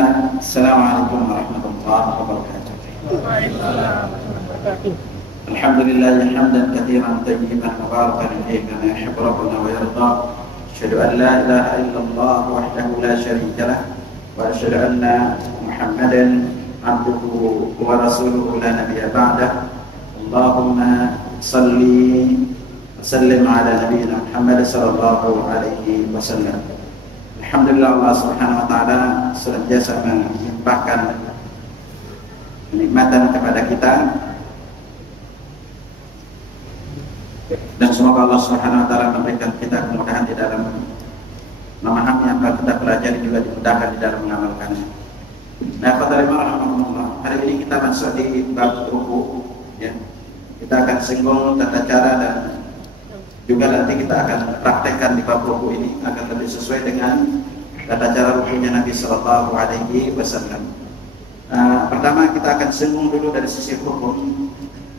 Bismillah. Assalamualaikum warahmatullahi wabarakatuh. Alhamdulillah hamdan katsiran tayyiban mubarakan fihi kama yuhibbu rabbuna wa yarda. Asyhadu an la ilaha illallah wahdahu la syarika lah wa asyhadu anna Muhammadan abduhu wa rasuluhu la nabiyya ba'dah. Allahumma salli wa sallim ala nabiyyina Muhammad sallallahu alaihi wasallam. Alhamdulillah, Allah Subhanahu wa taala senantiasa melimpahkan kenikmatan kepada kita, dan semoga Allah Subhanahu wa taala memberikan kita kemudahan di dalam memahami apa kita pelajari, juga dimudahkan di dalam mengamalkannya. Nah, rahimahullah, hari ini kita masuk di bab ruku, ya. Kita akan singgung tata cara dan juga nanti kita akan praktekkan di bab ruku ini agar lebih sesuai dengan tata cara rukunya Nabi Sallallahu Alaihi Wasallam. Pertama kita akan singgung dulu dari sisi hukum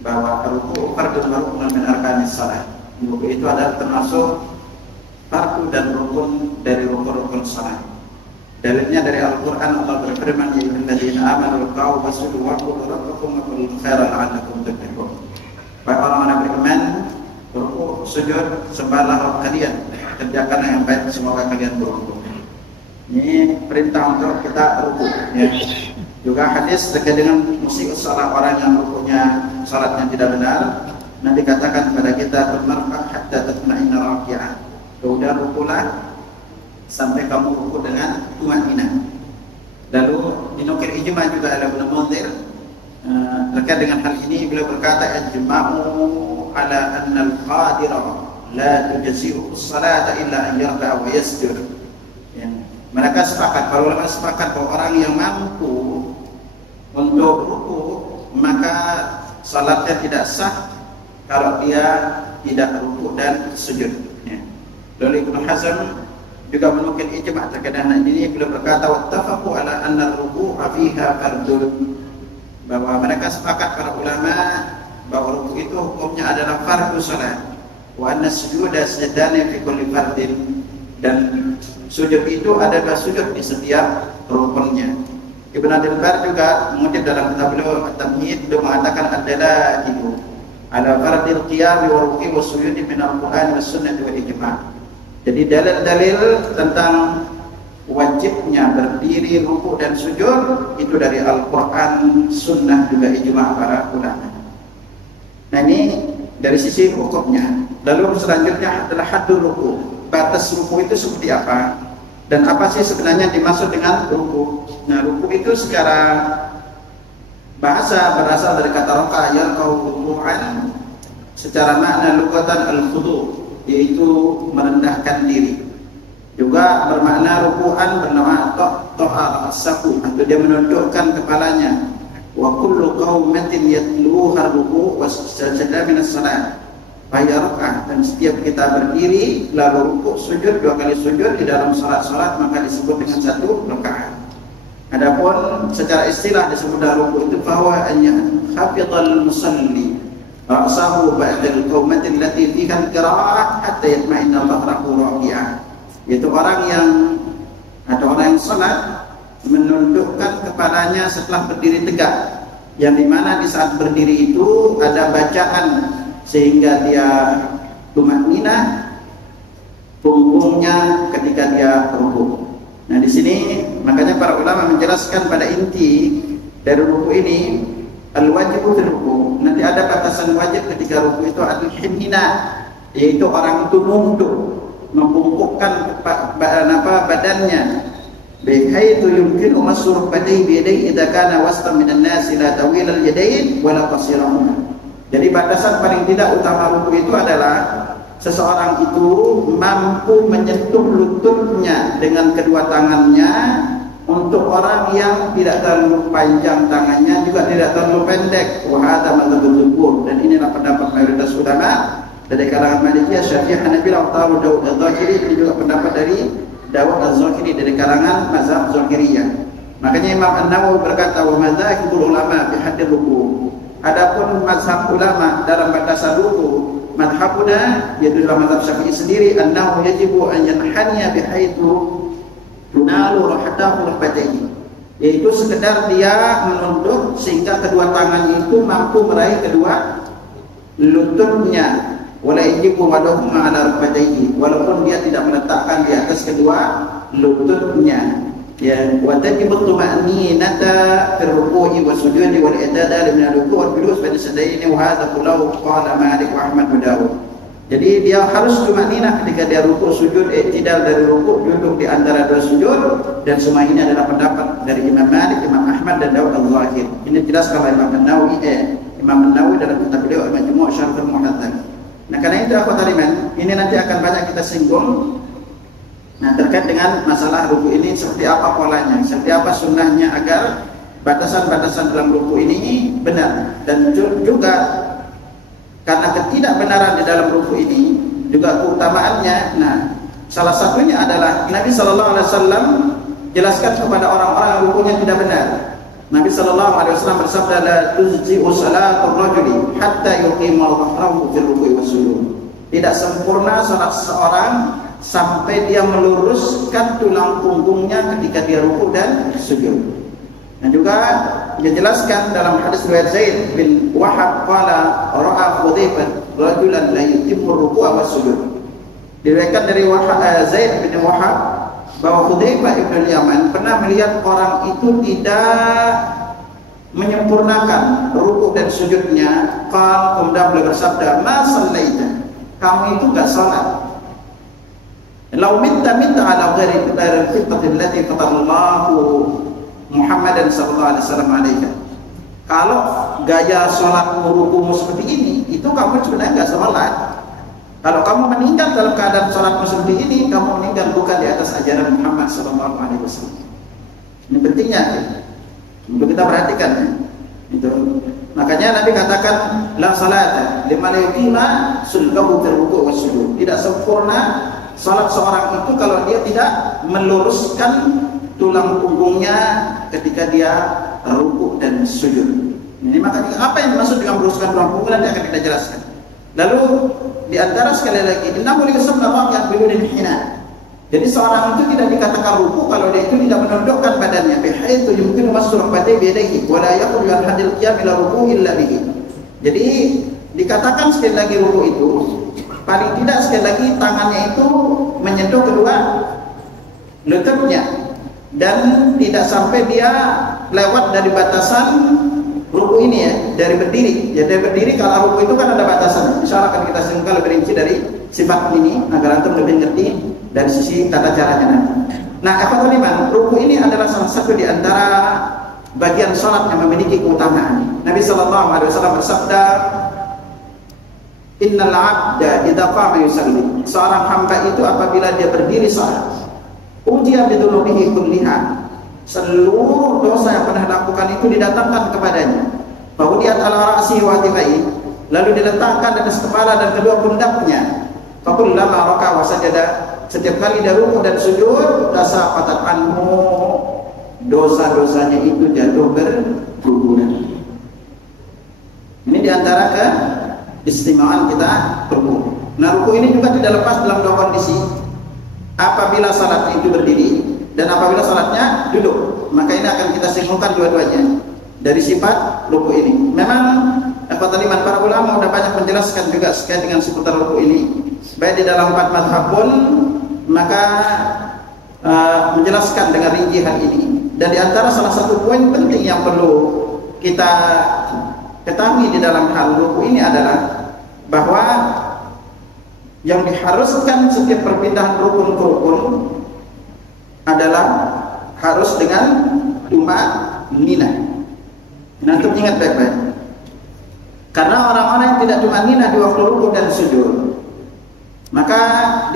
bahwa ruku fardun rukun min arkanis salat. Ruku itu adalah termasuk fardu dan rukun dari rukun-rukun salat. Dalilnya dari Al-Quran, Allah berfirman, ya ayyuhalladzina amanu ruk'u wasjudu wa'budu rabbakum wa qulu khairan la'allakum tuflihun. Wahai orang-orang beriman, ruku, sujud, sembahlah Rabb kalian, kerjakanlah yang baik, semoga kalian beruntung. Ini perintah untuk kita ruku, ya. Juga hadis terkait dengan musii'us shalah, orang yang rukunya salatnya tidak benar, nanti dikatakan kepada kita bermarfah hatta tatma'inna raki'ah. Kemudian rukulah sampai kamu ruku dengan tumanina. Lalu dinukil ijma' juga oleh Ibnu Munzir terkait dengan hal ini, beliau berkata ijma'u ala anna al-qadira la tujzi'u as-salata illa an yarka'a wa yasjud. Ya. Mereka sepakat, kalau mereka sepakat bahwa orang yang mampu untuk ruku maka salatnya tidak sah kalau dia tidak ruku dan sujud. Ya. Lalu Ibnu Hazm juga menukil ijma' terkait dengan ini, beliau berkata wattafaqu ala anna ar-ruku'a fiha fardun, bahwa mereka sepakat para ulama bahwa ruku itu hukumnya adalah fardu salat, wa anna sujuda sajdani fi kulli fardin, dan sujud itu adalah sujud di setiap rukunnya. Ibnu Abdul Bar juga mengutip dalam kitab beliau At-Tamhid, beliau mengatakan adalah itu ala fardil qiyam wa ruku'i wa sujud min al-Qur'an was sunnah wal ijma'. Jadi dalil-dalil tentang wajibnya berdiri, ruku dan sujud itu dari Al-Quran, Sunnah, juga ijma' para ulama. Nah, ini dari sisi hukumnya. Lalu selanjutnya adalah haddul ruku. Batas ruku itu seperti apa? Dan apa sih sebenarnya dimaksud dengan ruku? Nah, ruku itu secara bahasa berasal dari kata raka'a yarka'u ruku'an, secara makna lughatan al-khudu', yaitu merendahkan diri. Juga bermakna ruku'an bernama to'ar as-saku, atau dia menundukkan kepalanya. Wa kullu qaumatin yatluha ruku' wa sajada min as-salat fa yarka'ah, dan setiap kita berdiri lalu ruku' sujud, dua kali sujud di dalam salat-salat maka disebut dengan satu rakaat. Adapun secara istilah disebut ruku' itu bahwa an hafidhal musalli ra'sahu ba'dal qaumatin allati fiha al-qira'ah hatta yatma'inna dhahrahu raki'ah, yaitu orang yang salat menundukkan kepalanya setelah berdiri tegak, yang dimana di saat berdiri itu ada bacaan sehingga dia tumanninah punggungnya ketika dia ruku. Nah, di sini makanya para ulama menjelaskan pada inti dari ruku ini al-wajibu fil ruku. Nanti ada batasan wajib ketika ruku itu al-himina, yaitu orang itu nunduk, membungkukkan badannya, bihaitsu yumkinu masruh badai bi yadayhi idza kana wasta minan nas la tawil al-yadayn wa la qasirahuma. Jadi batasan paling tidak utama ruku itu adalah seseorang itu mampu menyentuh lututnya dengan kedua tangannya. Untuk orang yang tidak terlalu panjang tangannya, juga tidak terlalu pendek. Wa hadza madzhabul jumhur, dan inilah pendapat mayoritas ulama dari kalangan Malikiyah, Syafi'iyah, Hanabilah, Dawud Az-Zahiri. Ini juga pendapat dari Dawud Az-Zahiri dari kalangan mazhab Zahiriyah. Makanya Imam An-Nawawi berkata wa madzhabul ulama bi haddil ruku. Adapun mazhab ulama dalam batasan ruku, madhabuna yaitu dalam mazhab Syafi'i sendiri, annahu yajibu an yanhaniya bihaitsu tunalu rahatahu rukbatayhi, yaitu sekedar dia menunduk sehingga kedua tangannya itu mampu meraih kedua lututnya, wala yajibu wadahuma ala rukbatayhi, walaupun dia tidak meletakkan di atas kedua lututnya. Ya, wa tajibu tuma'ninata fi ruku'i wa sujudi wal i'tidal min al-ruku' wal julus baina sadayni wa hadha kullahu qala Malik wa Ahmad wa Dawud. Jadi dia harus tuma'ninah ketika dia ruku', sujud, i'tidal dari ruku', duduk di antara dua sujud, dan semua ini adalah pendapat dari Imam Malik, Imam Ahmad dan Dawud al-Zahir. Ini dijelaskan oleh Imam An-Nawawi dalam kitab beliau Al-Majmu' Syarh al-Muhadzab. Nah, karena itu akhwat iman, ini nanti akan banyak kita singgung. Nah, terkait dengan masalah ruku ini, seperti apa polanya, seperti apa sunnahnya agar batasan-batasan dalam ruku ini benar. Dan juga karena ketidakbenaran di dalam ruku ini juga keutamaannya. Nah, salah satunya adalah Nabi sallallahu alaihi wasallam jelaskan kepada orang-orang yang rukunya tidak benar. Nabi sallallahu alaihi wasallam bersabda, la tujzi'u salatul rajuli hatta yuqima dhahrahu fil ruku'i was sujud. Tidak sempurna salat seorang sampai dia meluruskan tulang punggungnya ketika dia ruku dan sujud. Dan juga dijelaskan dalam hadis riwayat Zaid bin Wahab qala ra'a Hudzaifah rajulan la yutimmu ruku'a was sujud. Diriwayatkan dari Zaid bin Wahab bahwa Hudzaifah ibn Yaman pernah melihat orang itu tidak menyempurnakan ruku dan sujudnya. Kemudian beliau bersabda, ma sallaita, kamu itu enggak salat. Lau minta ala ghairi al-fitrati allati fatallahu Muhammadan sallallahu alaihi wasallam alaiha. Kalau gaya salatmu, rukumu seperti ini, itu kamu sebenarnya enggak salat. Kalau kamu meninggal dalam keadaan salatmu seperti ini, kamu meninggal bukan di atas ajaran Muhammad sallallahu alaihi wasallam. Ini pentingnya untuk kita perhatikan ya. Itu. Makanya Nabi katakan la salata liman yuqima sulbahu fil ruku' was sujud. Tidak sempurna salat seorang itu kalau dia tidak meluruskan tulang punggungnya ketika dia ruku' dan sujud. Ini makanya apa yang dimaksud dengan meluruskan tulang punggung nanti akan kita jelaskan. Lalu di antara sekali lagi, innahu yusabbu yang bidun hina. Jadi seorang itu tidak dikatakan ruku kalau dia itu tidak menundukkan badannya. Bihaitsu yumkinu masru rukbatayhi bi yadayhi wa la yaqul an hadil qiyam ila ruku' illa bihi. Jadi dikatakan sekali lagi ruku itu paling tidak sekali lagi tangannya itu menyentuh kedua lututnya dan tidak sampai dia lewat dari batasan ruku ini ya, dari berdiri. Ya, dari berdiri kalau ruku itu kan ada batasan. Insyaallah akan kita singgung lebih rinci dari sifat ini agar antum lebih ngerti dari sisi tata caranya nanti. Nah, ikhwatul iman, ruku ini adalah salah satu di antara bagian salat yang memiliki keutamaan. Nabi sallallahu alaihi wasallam bersabda, innal 'abda idza qama yusalli. Seorang hamba itu apabila dia berdiri salat, ujiya bidunubihi kulliha. Seluruh dosa yang pernah lakukan itu didatangkan kepadanya. Fawdiyat ala ra'si wa tibai, lalu diletakkan di atas kepala dan kedua pundaknya. Fakullama raka wa sajada, setiap kali dia ruku dan sujud, tasaqatat anhu, dosa-dosanya itu jatuh berguguran. Ini diantara keistimewaan kita ruku. Nah, ruku ini juga tidak lepas dalam dua kondisi. Apabila salat itu berdiri dan apabila salatnya duduk, maka ini akan kita singgungkan dua-duanya dari sifat ruku ini. Memang ikhwatul-iman, para ulama sudah banyak menjelaskan juga sekait dengan seputar ruku ini, baik di dalam 4 mazhab pun maka menjelaskan dengan rinci hal ini. Dan di antara salah satu poin penting yang perlu kita ketahui di dalam hal ruku ini adalah bahwa yang diharuskan setiap perpindahan rukun ke rukun adalah harus dengan tumanninah. Nah, untuk ingat baik-baik. Karena orang-orang yang tidak tumanninah di waktu ruku dan sujud, maka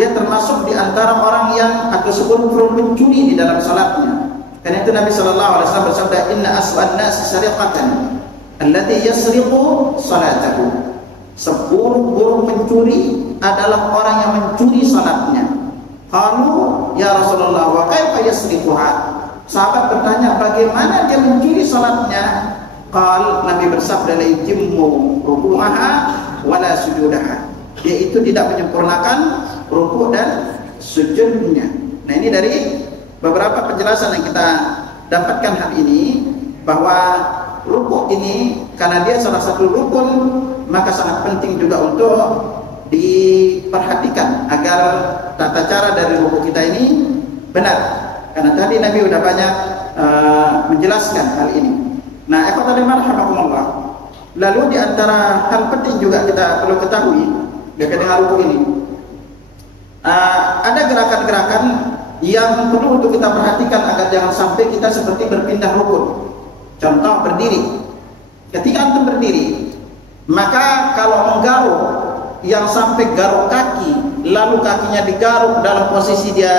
dia termasuk di antara orang yang atau sebelum mencuri di dalam salatnya. Karena itu Nabi sallallahu alaihi wasallam bersabda, inna aswan nas sariqatan allati yasriqu salatahu. Seburuk-buruk mencuri adalah orang yang mencuri salatnya. Qalu ya Rasulullah wa kaifa yasriquha? Sahabat bertanya, bagaimana dia mencuri salatnya? Qal, Nabi bersabda, la yutimmu ruku'aha wa la sujudaha. Yaitu tidak menyempurnakan ruku' dan sujudnya. Nah, ini dari beberapa penjelasan yang kita dapatkan hal ini, bahwa rukuk ini karena dia salah satu rukun, maka sangat penting juga untuk diperhatikan agar tata cara dari rukuk kita ini benar. Karena tadi Nabi sudah banyak menjelaskan hal ini. Nah, ikhwatal iman rahimakumullah. Lalu di antara hal penting juga kita perlu ketahui berkaitan dengan rukuk ini, ada gerakan-gerakan yang perlu untuk kita perhatikan agar jangan sampai kita seperti berpindah rukun. Contoh berdiri. Ketika antum berdiri, maka kalau menggaruk yang sampai garuk kaki, lalu kakinya digaruk dalam posisi dia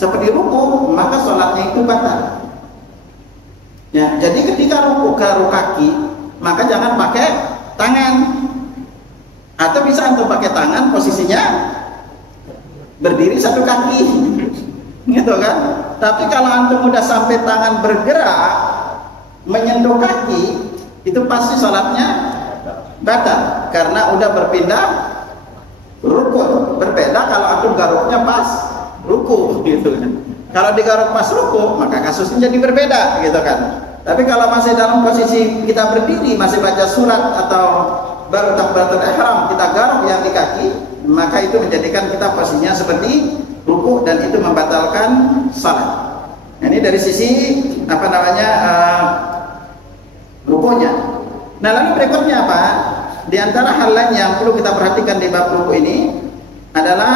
seperti ruku, maka sholatnya itu batal. Ya, jadi ketika ruku garuk kaki, maka jangan pakai tangan. Atau bisa antum pakai tangan, posisinya berdiri satu kaki, gitu kan? Tapi kalau antum udah sampai tangan bergerak menyentuh kaki, itu pasti sholatnya batal karena udah berpindah rukun. Berbeda kalau antum garuknya pas ruku, gitu kan. Kalau digaruk pas ruku, maka kasusnya jadi berbeda, gitu kan. Tapi kalau masih dalam posisi kita berdiri, masih baca surat atau baru takbiratul ihram, kita garuk yang di kaki, maka itu menjadikan kita posisinya seperti ruku dan itu membatalkan salat. Nah, ini dari sisi apa namanya rukunya. Nah, lalu berikutnya apa? Di antara hal lain yang perlu kita perhatikan di bab ruku ini adalah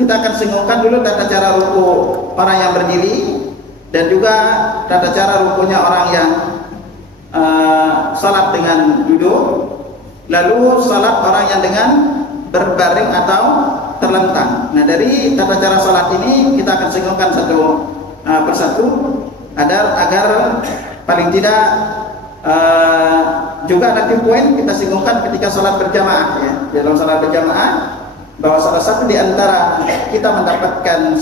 kita akan singgungkan dulu tata cara ruku orang yang berdiri dan juga tata cara rukunya orang yang salat dengan duduk, lalu salat orang yang dengan berbaring atau terlentang. Nah, dari tata cara salat ini kita akan singgungkan satu persatu agar paling tidak juga nanti poin kita singgungkan ketika salat berjamaah, ya. Dalam salat berjamaah, bahwa salah satu di antara kita mendapatkan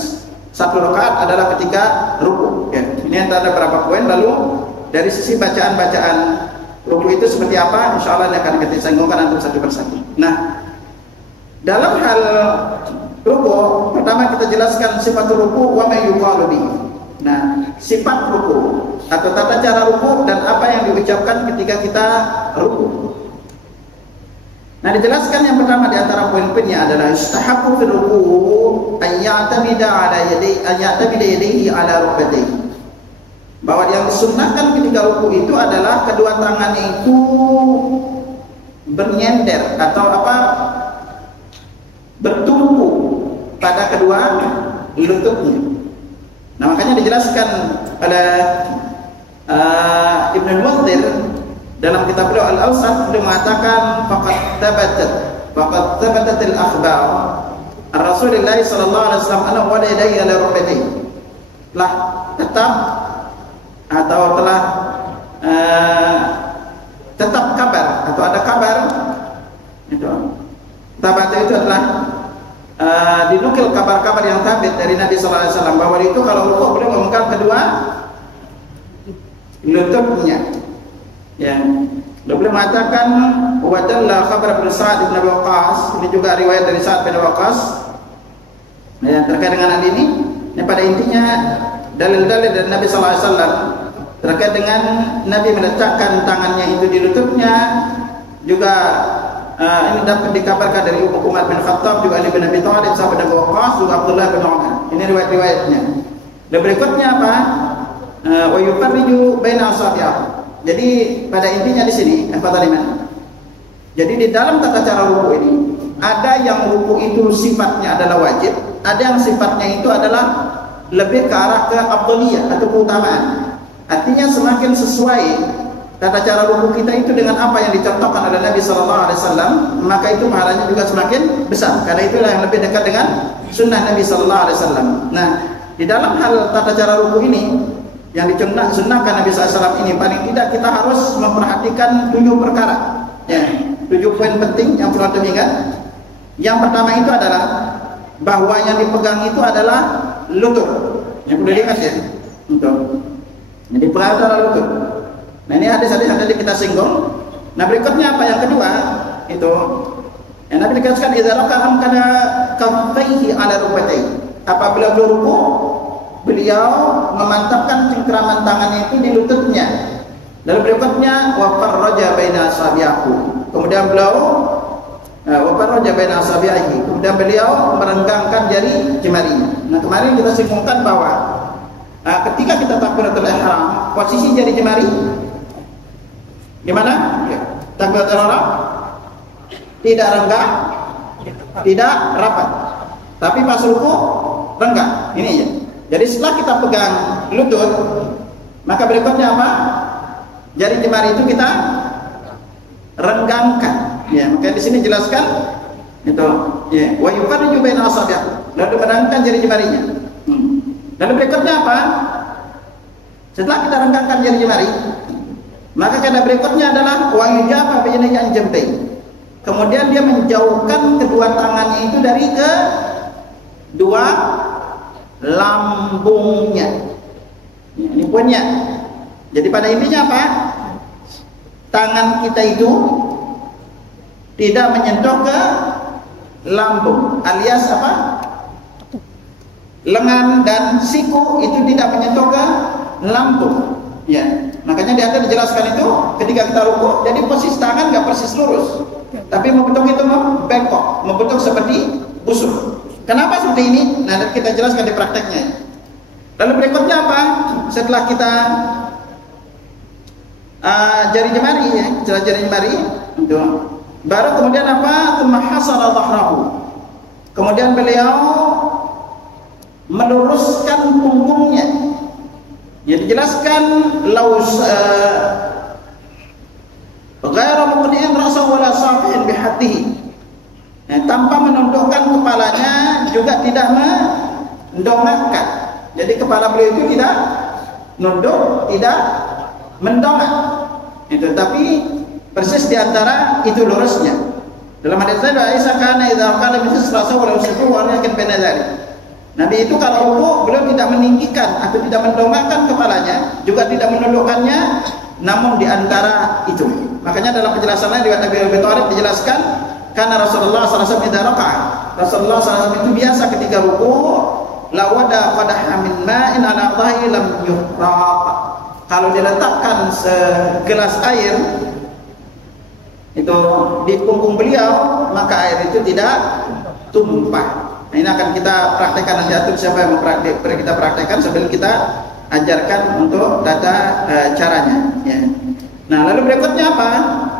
satu rakaat adalah ketika ruku, ya. Ini ada beberapa poin. Lalu dari sisi bacaan ruku itu seperti apa, insya Allah akan kita singgungkan nanti satu persatu. Nah, dalam hal ruku, pertama kita jelaskan sifat ruku wa ma yuqalu bihi. Nah, sifat ruku atau tata cara ruku dan apa yang diucapkan ketika kita ruku. Nah, dijelaskan yang pertama di antara poin-poinnya adalah istahabu fil ruku an ya'tamida yadayhi ala rukbatayhi. Bahwa yang disunnahkan ketika ruku itu adalah kedua tangannya itu bernyender atau bertumpu pada kedua lututnya. Nah, makanya dijelaskan oleh Ibnu Al-Munzir dalam kitab beliau Al-Awsat, beliau mengatakan faqad thabatat al-akhbar Rasulullah sallallahu alaihi wasallam anna wala yadayhi ala rukbatayhi. Telah tetap atau telah tetap kabar atau ada kabar itu. Tabat itu adalah dinukil kabar-kabar yang tabit dari Nabi sallallahu alaihi wasallam bahwa itu kalau rukuk beliau memegang kedua lututnya. Ya. Beliau mengatakan wa dalla khabar bin Sa'd bin Abi Waqqas, ini juga riwayat dari Sa'd bin Abi Waqqas. Yang terkait dengan hal ini, pada intinya dalil-dalil dari Nabi sallallahu alaihi wasallam terkait dengan Nabi meletakkan tangannya itu di lututnya juga ini dapat dikabarkan dari Umar bin Khattab, juga Ali bin Abi Thalib, sahabat Abu Waqqas, juga Abdullah bin Umar. Ini riwayat-riwayatnya. Dan berikutnya apa? Wa yufarriju baina asabi'ah. Jadi pada intinya di sini jadi di dalam tata cara ruku ini ada yang ruku itu sifatnya adalah wajib, ada yang sifatnya itu adalah lebih ke arah ke afdhaliyah atau keutamaan. Artinya semakin sesuai tata cara ruku kita itu dengan apa yang dicontohkan oleh Nabi sallallahu alaihi wasallam, maka itu pahalanya juga semakin besar. Karena itulah yang lebih dekat dengan sunnah Nabi sallallahu alaihi wasallam. Nah, di dalam hal tata cara ruku ini yang disunnahkan Nabi SAW ini, paling tidak kita harus memperhatikan 7 perkara, ya, 7 poin penting yang perlu kita ingat. Yang pertama itu adalah bahwa yang dipegang itu adalah lutut, yang perlu diingat, ya, untuk yang dipegang adalah lutut. Nah, ini hadis-hadis yang tadi kita singgung. Nah, berikutnya apa yang kedua itu yang Nabi dikatakan idza raka'a kana kaffaihi ala rukbatayhi. Apabila beliau ruku, beliau memantapkan cengkeraman tangannya itu di lututnya. Lalu berikutnya wa farraja baina asabi'ahu. Kemudian beliau wa farraja baina asabi'ihi. Kemudian beliau merenggangkan jari jemarinya. Nah, kemarin kita singgung bahwa ketika kita takbiratul ihram, posisi jari jemari gimana? Ya. Takbiratul ihram tidak renggang, tidak rapat. Tapi pas ruku renggang. Ini ya. Jadi setelah kita pegang lutut, maka berikutnya apa? Jari jemari itu kita renggangkan. Ya, maka di sini jelaskan itu ya, wa yufarriju baina asabi'. Lalu merenggangkan jari jemarinya. Lalu berikutnya apa? Setelah kita renggangkan jari jemari, maka kata berikutnya adalah wa yujaba baina jambai. Kemudian dia menjauhkan kedua tangannya itu dari kedua lambungnya. Ya, ini poinnya. Jadi pada intinya apa? Tangan kita itu tidak menyentuh ke lambung, alias apa? Lengan dan siku itu tidak menyentuh ke lambung. Ya, makanya di atas dijelaskan itu ketika kita ruku, jadi posisi tangan nggak persis lurus, tapi membentuk itu membengkok, membentuk seperti busur. Kenapa seperti ini? Nah, kita jelaskan di prakteknya. Lalu berikutnya apa? Setelah kita jari jemari ya, jari jemari itu baru kemudian apa? Mahasara dhahrahu. Kemudian beliau meluruskan punggungnya. Ya, dijelaskan laus ghairu muqni'in ra'sahu wala safihin bihaddihi. Tanpa menundukkan kepalanya, juga tidak mendongakkan. Jadi kepala beliau itu tidak nunduk, tidak mendongak. Itu tapi persis di antara itu lurusnya. Dalam hadis Aisyah kana idza qala bi sallallahu alaihi wasallam wa yakin baina dzalik. Nabi itu kalau ruku beliau tidak meninggikan atau tidak mendongakkan kepalanya, juga tidak menundukkannya, namun di antara itu. Makanya dalam penjelasannya riwayat Nabi Abi Thalib dijelaskan karena Rasulullah SAW idza raka'a. Rasulullah SAW itu biasa ketika ruku lawada qadah min ma'in ala dhahri lam yuhraq. Kalau diletakkan segelas air itu di punggung beliau, maka air itu tidak tumpah. Nah, ini akan kita praktekkan nanti atur siapa yang kita praktekkan sambil kita ajarkan untuk data caranya ya. Nah, lalu berikutnya apa?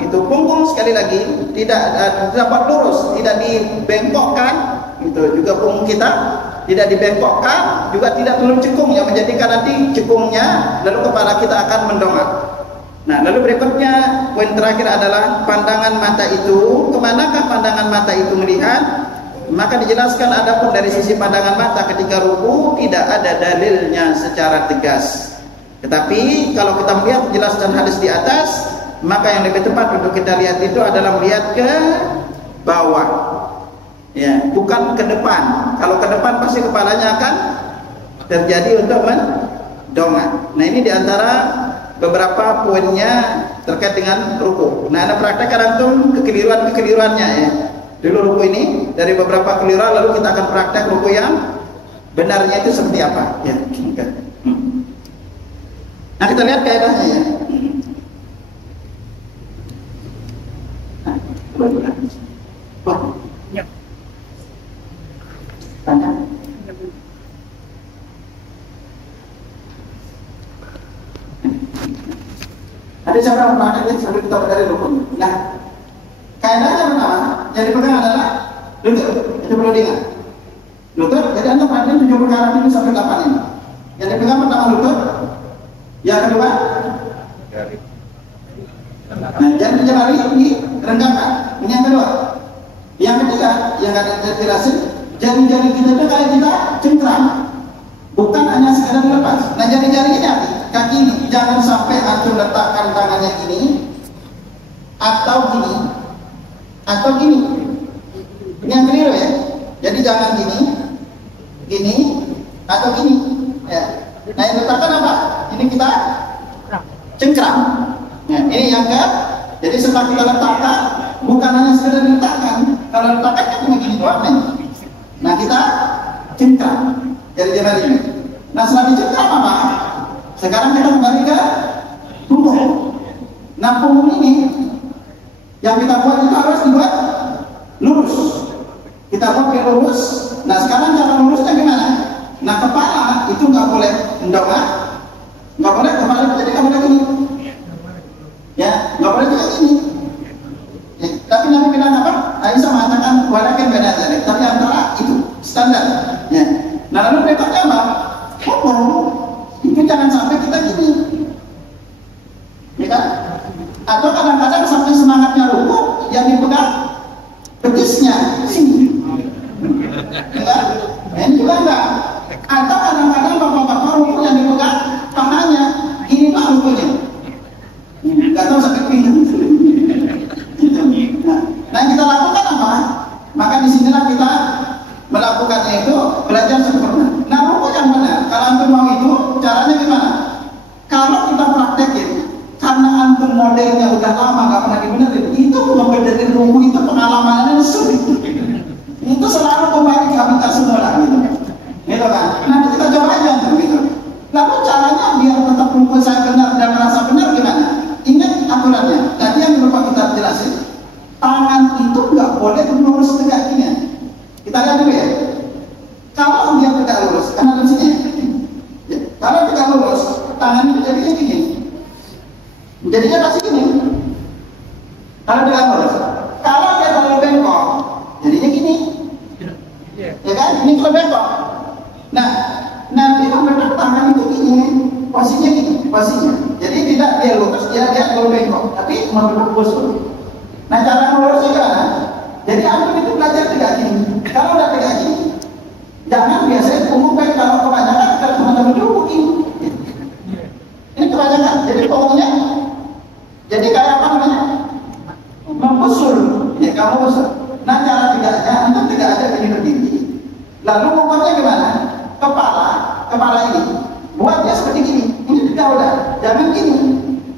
Itu punggung sekali lagi tidak dapat lurus, tidak dibengkokkan. Itu juga punggung kita tidak dibengkokkan, juga tidak terlalu cekung yang menjadikan nanti cekungnya lalu kepala kita akan mendongak. Nah, lalu berikutnya poin terakhir adalah pandangan mata itu, kemanakah pandangan mata itu melihat? Maka dijelaskan adapun dari sisi pandangan mata ketika ruku tidak ada dalilnya secara tegas. Tetapi kalau kita melihat penjelasan hadis di atas, maka yang lebih tepat untuk kita lihat itu adalah melihat ke bawah. Ya, bukan ke depan. Kalau ke depan pasti kepalanya akan terjadi untuk mendongak. Nah, ini diantara beberapa poinnya terkait dengan ruku. Nah, Anda praktekkan antum kekeliruan-kekeliruannya ya. Dulu ruku ini dari beberapa keliruan, lalu kita akan praktek ruku yang benarnya itu seperti apa ya. Nah, kita lihat kaidahnya ya. Tanya. Ada siapa yang praktek sambil kita dari rukun? Nah, kaidahnya pertama yang dipegang adalah lutut. Itu perlu diingat. Lutut. Jadi anda perhatikan 7 perkara ini sampai 8 ini. Yang dipegang pertama lutut. Yang kedua jari. Nah, jari jemari ini renggangkan. Ini yang kedua. Yang ketiga yang ada jelasin, jari-jari kita itu kayak kita cengkram, bukan hanya sekedar lepas. Nah, jari-jari ini kaki ini jangan sampai antum letakkan tangannya gini atau gini atau gini. Ini yang keliru ya. Jadi jangan gini atau gini. Ya. Nah, yang letakkan apa? Ini kita cengkram. Nah, ini yang ke. Jadi setelah kita letakkan, bukan hanya sekedar diletakkan. Kalau letakkan kan cuma gini doang nih. Nah, kita cengkram jari-jari ini. Nah setelah dicengkram apa? Sekarang kita kembali ke punggung. Nah punggung ini yang kita buat itu harus dibuat lurus. Kita buat biar lurus. Nah sekarang cara lurusnya gimana? Nah kepala itu nggak boleh mendongak, nggak boleh kepala jadi nggak boleh gini, ya nggak boleh juga gini. Ya, tapi Nabi bilang apa? Aisyah mengatakan walakin beda saja. Tapi antara itu standar. Ya. Nah lalu berikutnya apa? Punggung itu jangan sampai kita gini, ya kan? Atau kadang-kadang sampai semangatnya ruku yang dipegang betisnya sini, ya kan? Ini juga enggak. Atau kadang-kadang bapak-bapak ruku yang dipegang tangannya ini pak rukunya, nggak tahu sampai pindah. Nah yang kita lakukan apa? Maka disinilah kita melakukannya itu belajar sempurna. Nah ruku yang benar, kalau antum mau itu caranya gimana? Kalau kita praktekin, karena antum modelnya udah lama nggak pernah dibenerin, itu membenerin ruku itu pengalamannya sulit. Itu selalu kembali ke habitat semula gitu kan? Nanti kita coba aja gitu. Lalu caranya biar tetap ruku saya benar dan merasa benar gimana? Ingat aturannya. Tadi yang lupa kita jelasin, tangan itu nggak boleh lurus tegak gini. Kita lihat dulu ya. Kalau dia tegak lurus, kan ada sini. Ya, kalau tegak lurus, tangan itu jadinya gini. Jadinya pasti gini. Kalau tegak lurus. Kalau dia terlalu bengkok, jadinya gini. Ya kan? Ini kalau bengkok. Nah, nanti membentuk tangan itu gini. Posisinya gini, posisinya. Jadi tidak dia lurus, dia terlalu bengkok, tapi membentuk postur. Nah, cara lurusnya gimana? Jadi antum itu belajar tegak gini. Kalau udah tegak gini, jangan biasanya punggung baik kalau kebanyakan kalau teman-teman dulu gini. Ini kebanyakan. Jadi punggungnya, jadi kayak apa namanya? Membusur. Ya kamu busur. Nah cara tegaknya, antum tegak aja gini berdiri. Lalu punggungnya gimana? Kepala ini, buat dia seperti gini. Ini tegak udah, jangan gini.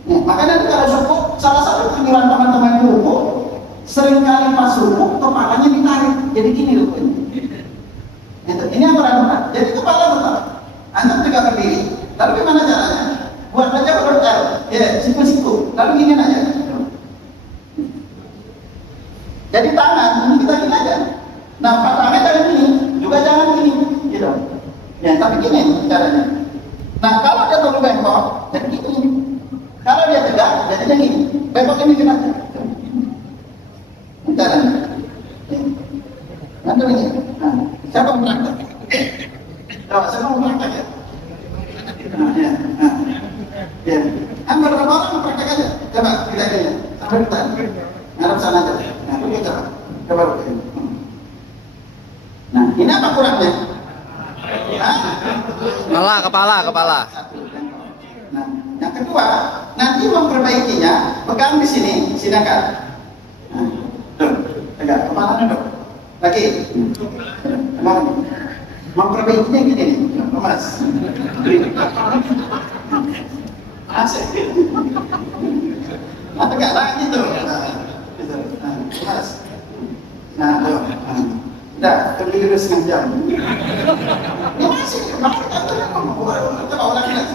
Ya, makanya kalau suku, salah satu tujuan teman-teman dulu. Seringkali pas ruku kepalanya ditarik, jadi gini rukun. Ini yang berat. Jadi kepala tetap. Antum tegak berdiri. Lalu gimana caranya? Buat aja bertel. Ya, siku-siku. Lalu gini aja. Jadi tangan kita gini aja. Nah, tangannya jangan gini, juga jangan gini, gitu. Ya, tapi gini caranya. Nah, kalau dia terlalu bengkok, jadi gini. Kalau dia tegak, jadinya gini. Bengkok ini kena. Caranya. Nanti ini. Nah, siapa mau praktek? Coba, siapa mau praktek ya? Nah, ya. Nah. Ya. Beberapa orang praktek aja. Coba kita lihat. Sampai kita ngarep sana aja. Nah, ini coba. Coba ini. Nah, ini apa kurangnya? Kepala. Nah, yang kedua, nanti memperbaikinya, pegang di sini, silakan. Nah, tegak, kepalanya dong. Lagi. Memperbaikinya gini nih, Mas. Asik. Nah, tegak lagi tuh. Nah, Mas. Nah, tuh. Udah, terdiri dulu setengah jam. Ini masih, makanya kita ngomong. Coba ulangi lagi.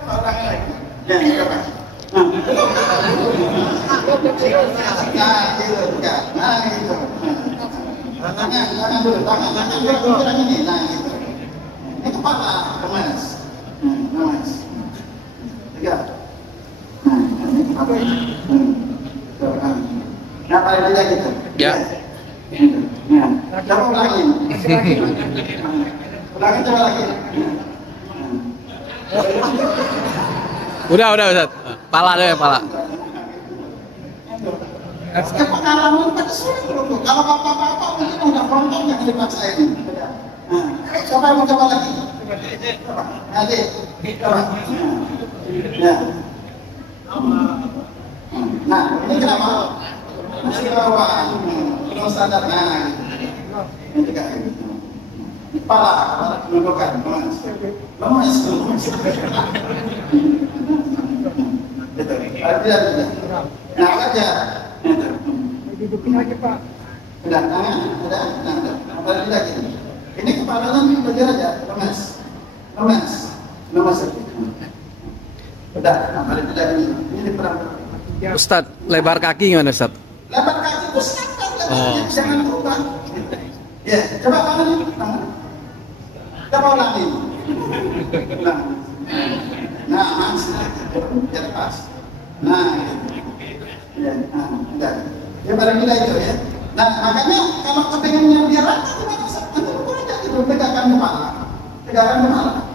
Coba ulangi lagi. Ya, coba. Nah, gitu, enggak. Nah, gitu. Tangan dulu, tangan ini. Nah, gitu. Ini kepala, Mas. Mas. Tegak. Nah, paling tidak gitu. Ya. Nah, coba ulangi. Ulangi coba lagi. Udah Ustaz. Pala deh, pala. Pengalaman pada sulit dulu. Kalau apa-apa mungkin udah frontal yang dipaksa ini. Nah, coba lagi. Coba. Nanti. Coba. Ya. Nah, ini kenapa? Masih bawah. Belum standar. Nah, ini juga. Kepala menundukkan. Lemas. Betul. Tidak. Nah, aja. Dudukin lagi Pak. Udah, tangan, udah. Balik lagi. Ini kepalanya nih belajar aja, lemas. Udah, paling tidak ini diperang. Ustadz, lebar kaki gimana Ustadz? Lebar kaki itu sangat Oh. jangan berubah. Ya, coba tangan ini, tangan. Coba ulangi. Nah, mas, biar pas. Nah, ya, enggak. Ya barang kita itu ya. Nah, makanya kalau kepengennya biar rata, gimana? Nanti ukur aja gitu, tegakkan kepala.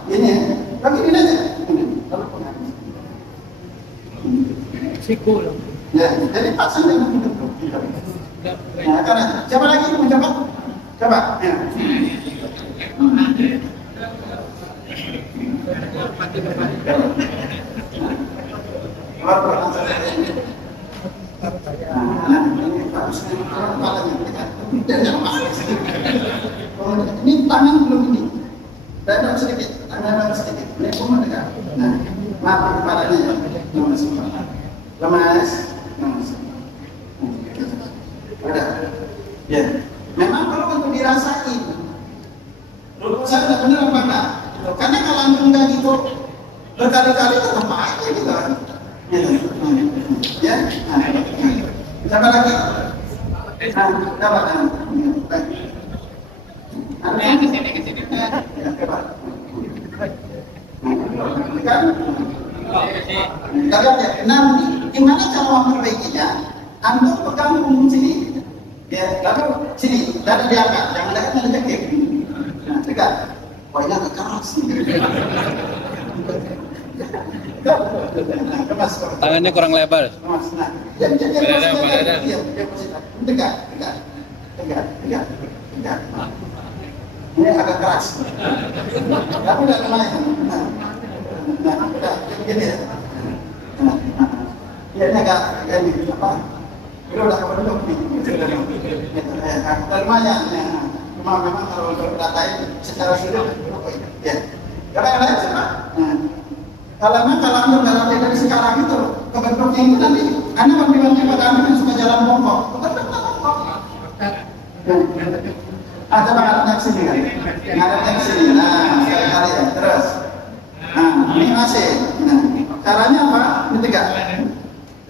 Ini ya, bagi ini aja. Lalu pengaruh. Sikul. Ya, jadi pasang dengan hidup. Nah, karena siapa lagi mau coba? Coba. Ya. Ini tangan belum ini. Dada sedikit, tangan sedikit. Ini pun mendekat. Nah, mata kepalanya ya. Lemas. Udah. Ya. Memang kalau untuk dirasain, ruku saya tidak benar apa enggak? Karena kalau antum enggak gitu berkali-kali tetap aja gitu kan. Gitu. Ya. Siapa lagi? Dapat. Ke sini. Kan? Kita lihat ya. Nanti gimana cara memperbaikinya? Antum pegang punggung sini. Ya, lalu sini, dada diangkat, jangan dadanya dicekik. Nah, tegak. Wah, ini agak keras nih. Tangannya kurang lebar. Nah, jadi tegak. Ini agak keras. Tapi udah lumayan. Nah, udah begini ya. Ya, ini agak ini apa? Ini udah kebentuk nih. Lumayan ya. Cuma memang kalau diratain secara sudut ya. Kalau yang lain siapa? Kalau anda dalam dari sekarang itu kebentuknya itu nanti anda membandingkan pada anda yang suka jalan bongkok. Kebentuknya bongkok. Ada ngadepnya ke sini kan? Ngadepnya ke sini. Nah, sekali ya. Terus. Nah, ini masih. Nah, caranya apa? Ini tegak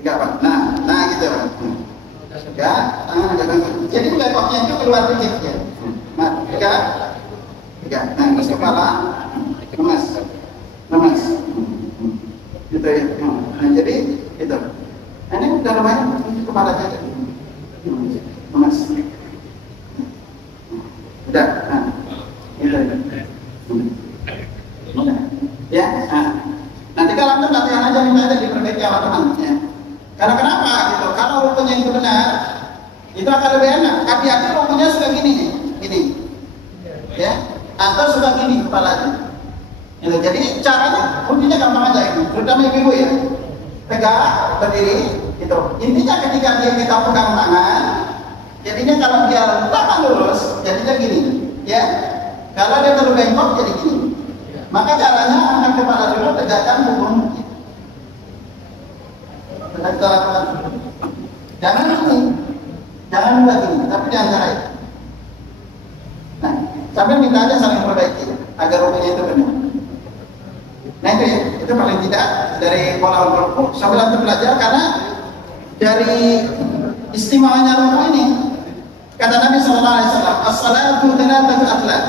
Pak. Nah gitu. Tegak, tangan agak. Jadi lekoknya itu keluar dikit ya. Nah, tegak. Nah, terus kepala. Lemas. Gitu ya. Nah, jadi itu. Nah, ini udah lumayan kepalanya. Lemas. Udah. Nah, gitu ya. Ya. Nanti kalau anda latihan aja, minta aja diperbaiki sama temannya. Karena kenapa gitu? Kalau rukunya itu benar, itu akan lebih enak. Hati-hati rukunya sudah gini. Ya. Atau sudah gini kepalanya. Gitu. Jadi caranya, kuncinya gampang aja ini. Terutama ibu ya. Tegak, berdiri, gitu. Intinya ketika kita pegang tangan, jadinya kalau dia tangan lurus, jadinya gini. Ya. Kalau dia terlalu bengkok, jadi gini. Maka caranya angkat kepala dulu, tegakkan punggung. Jangan begini, tapi di antara itu. Nah, sampai minta aja saling perbaiki agar rukunya itu benar. Nah itu paling tidak dari pola ruku sambil antum belajar, karena dari istimewanya ruku ini kata Nabi SAW, as-salatu thalathatu athlat.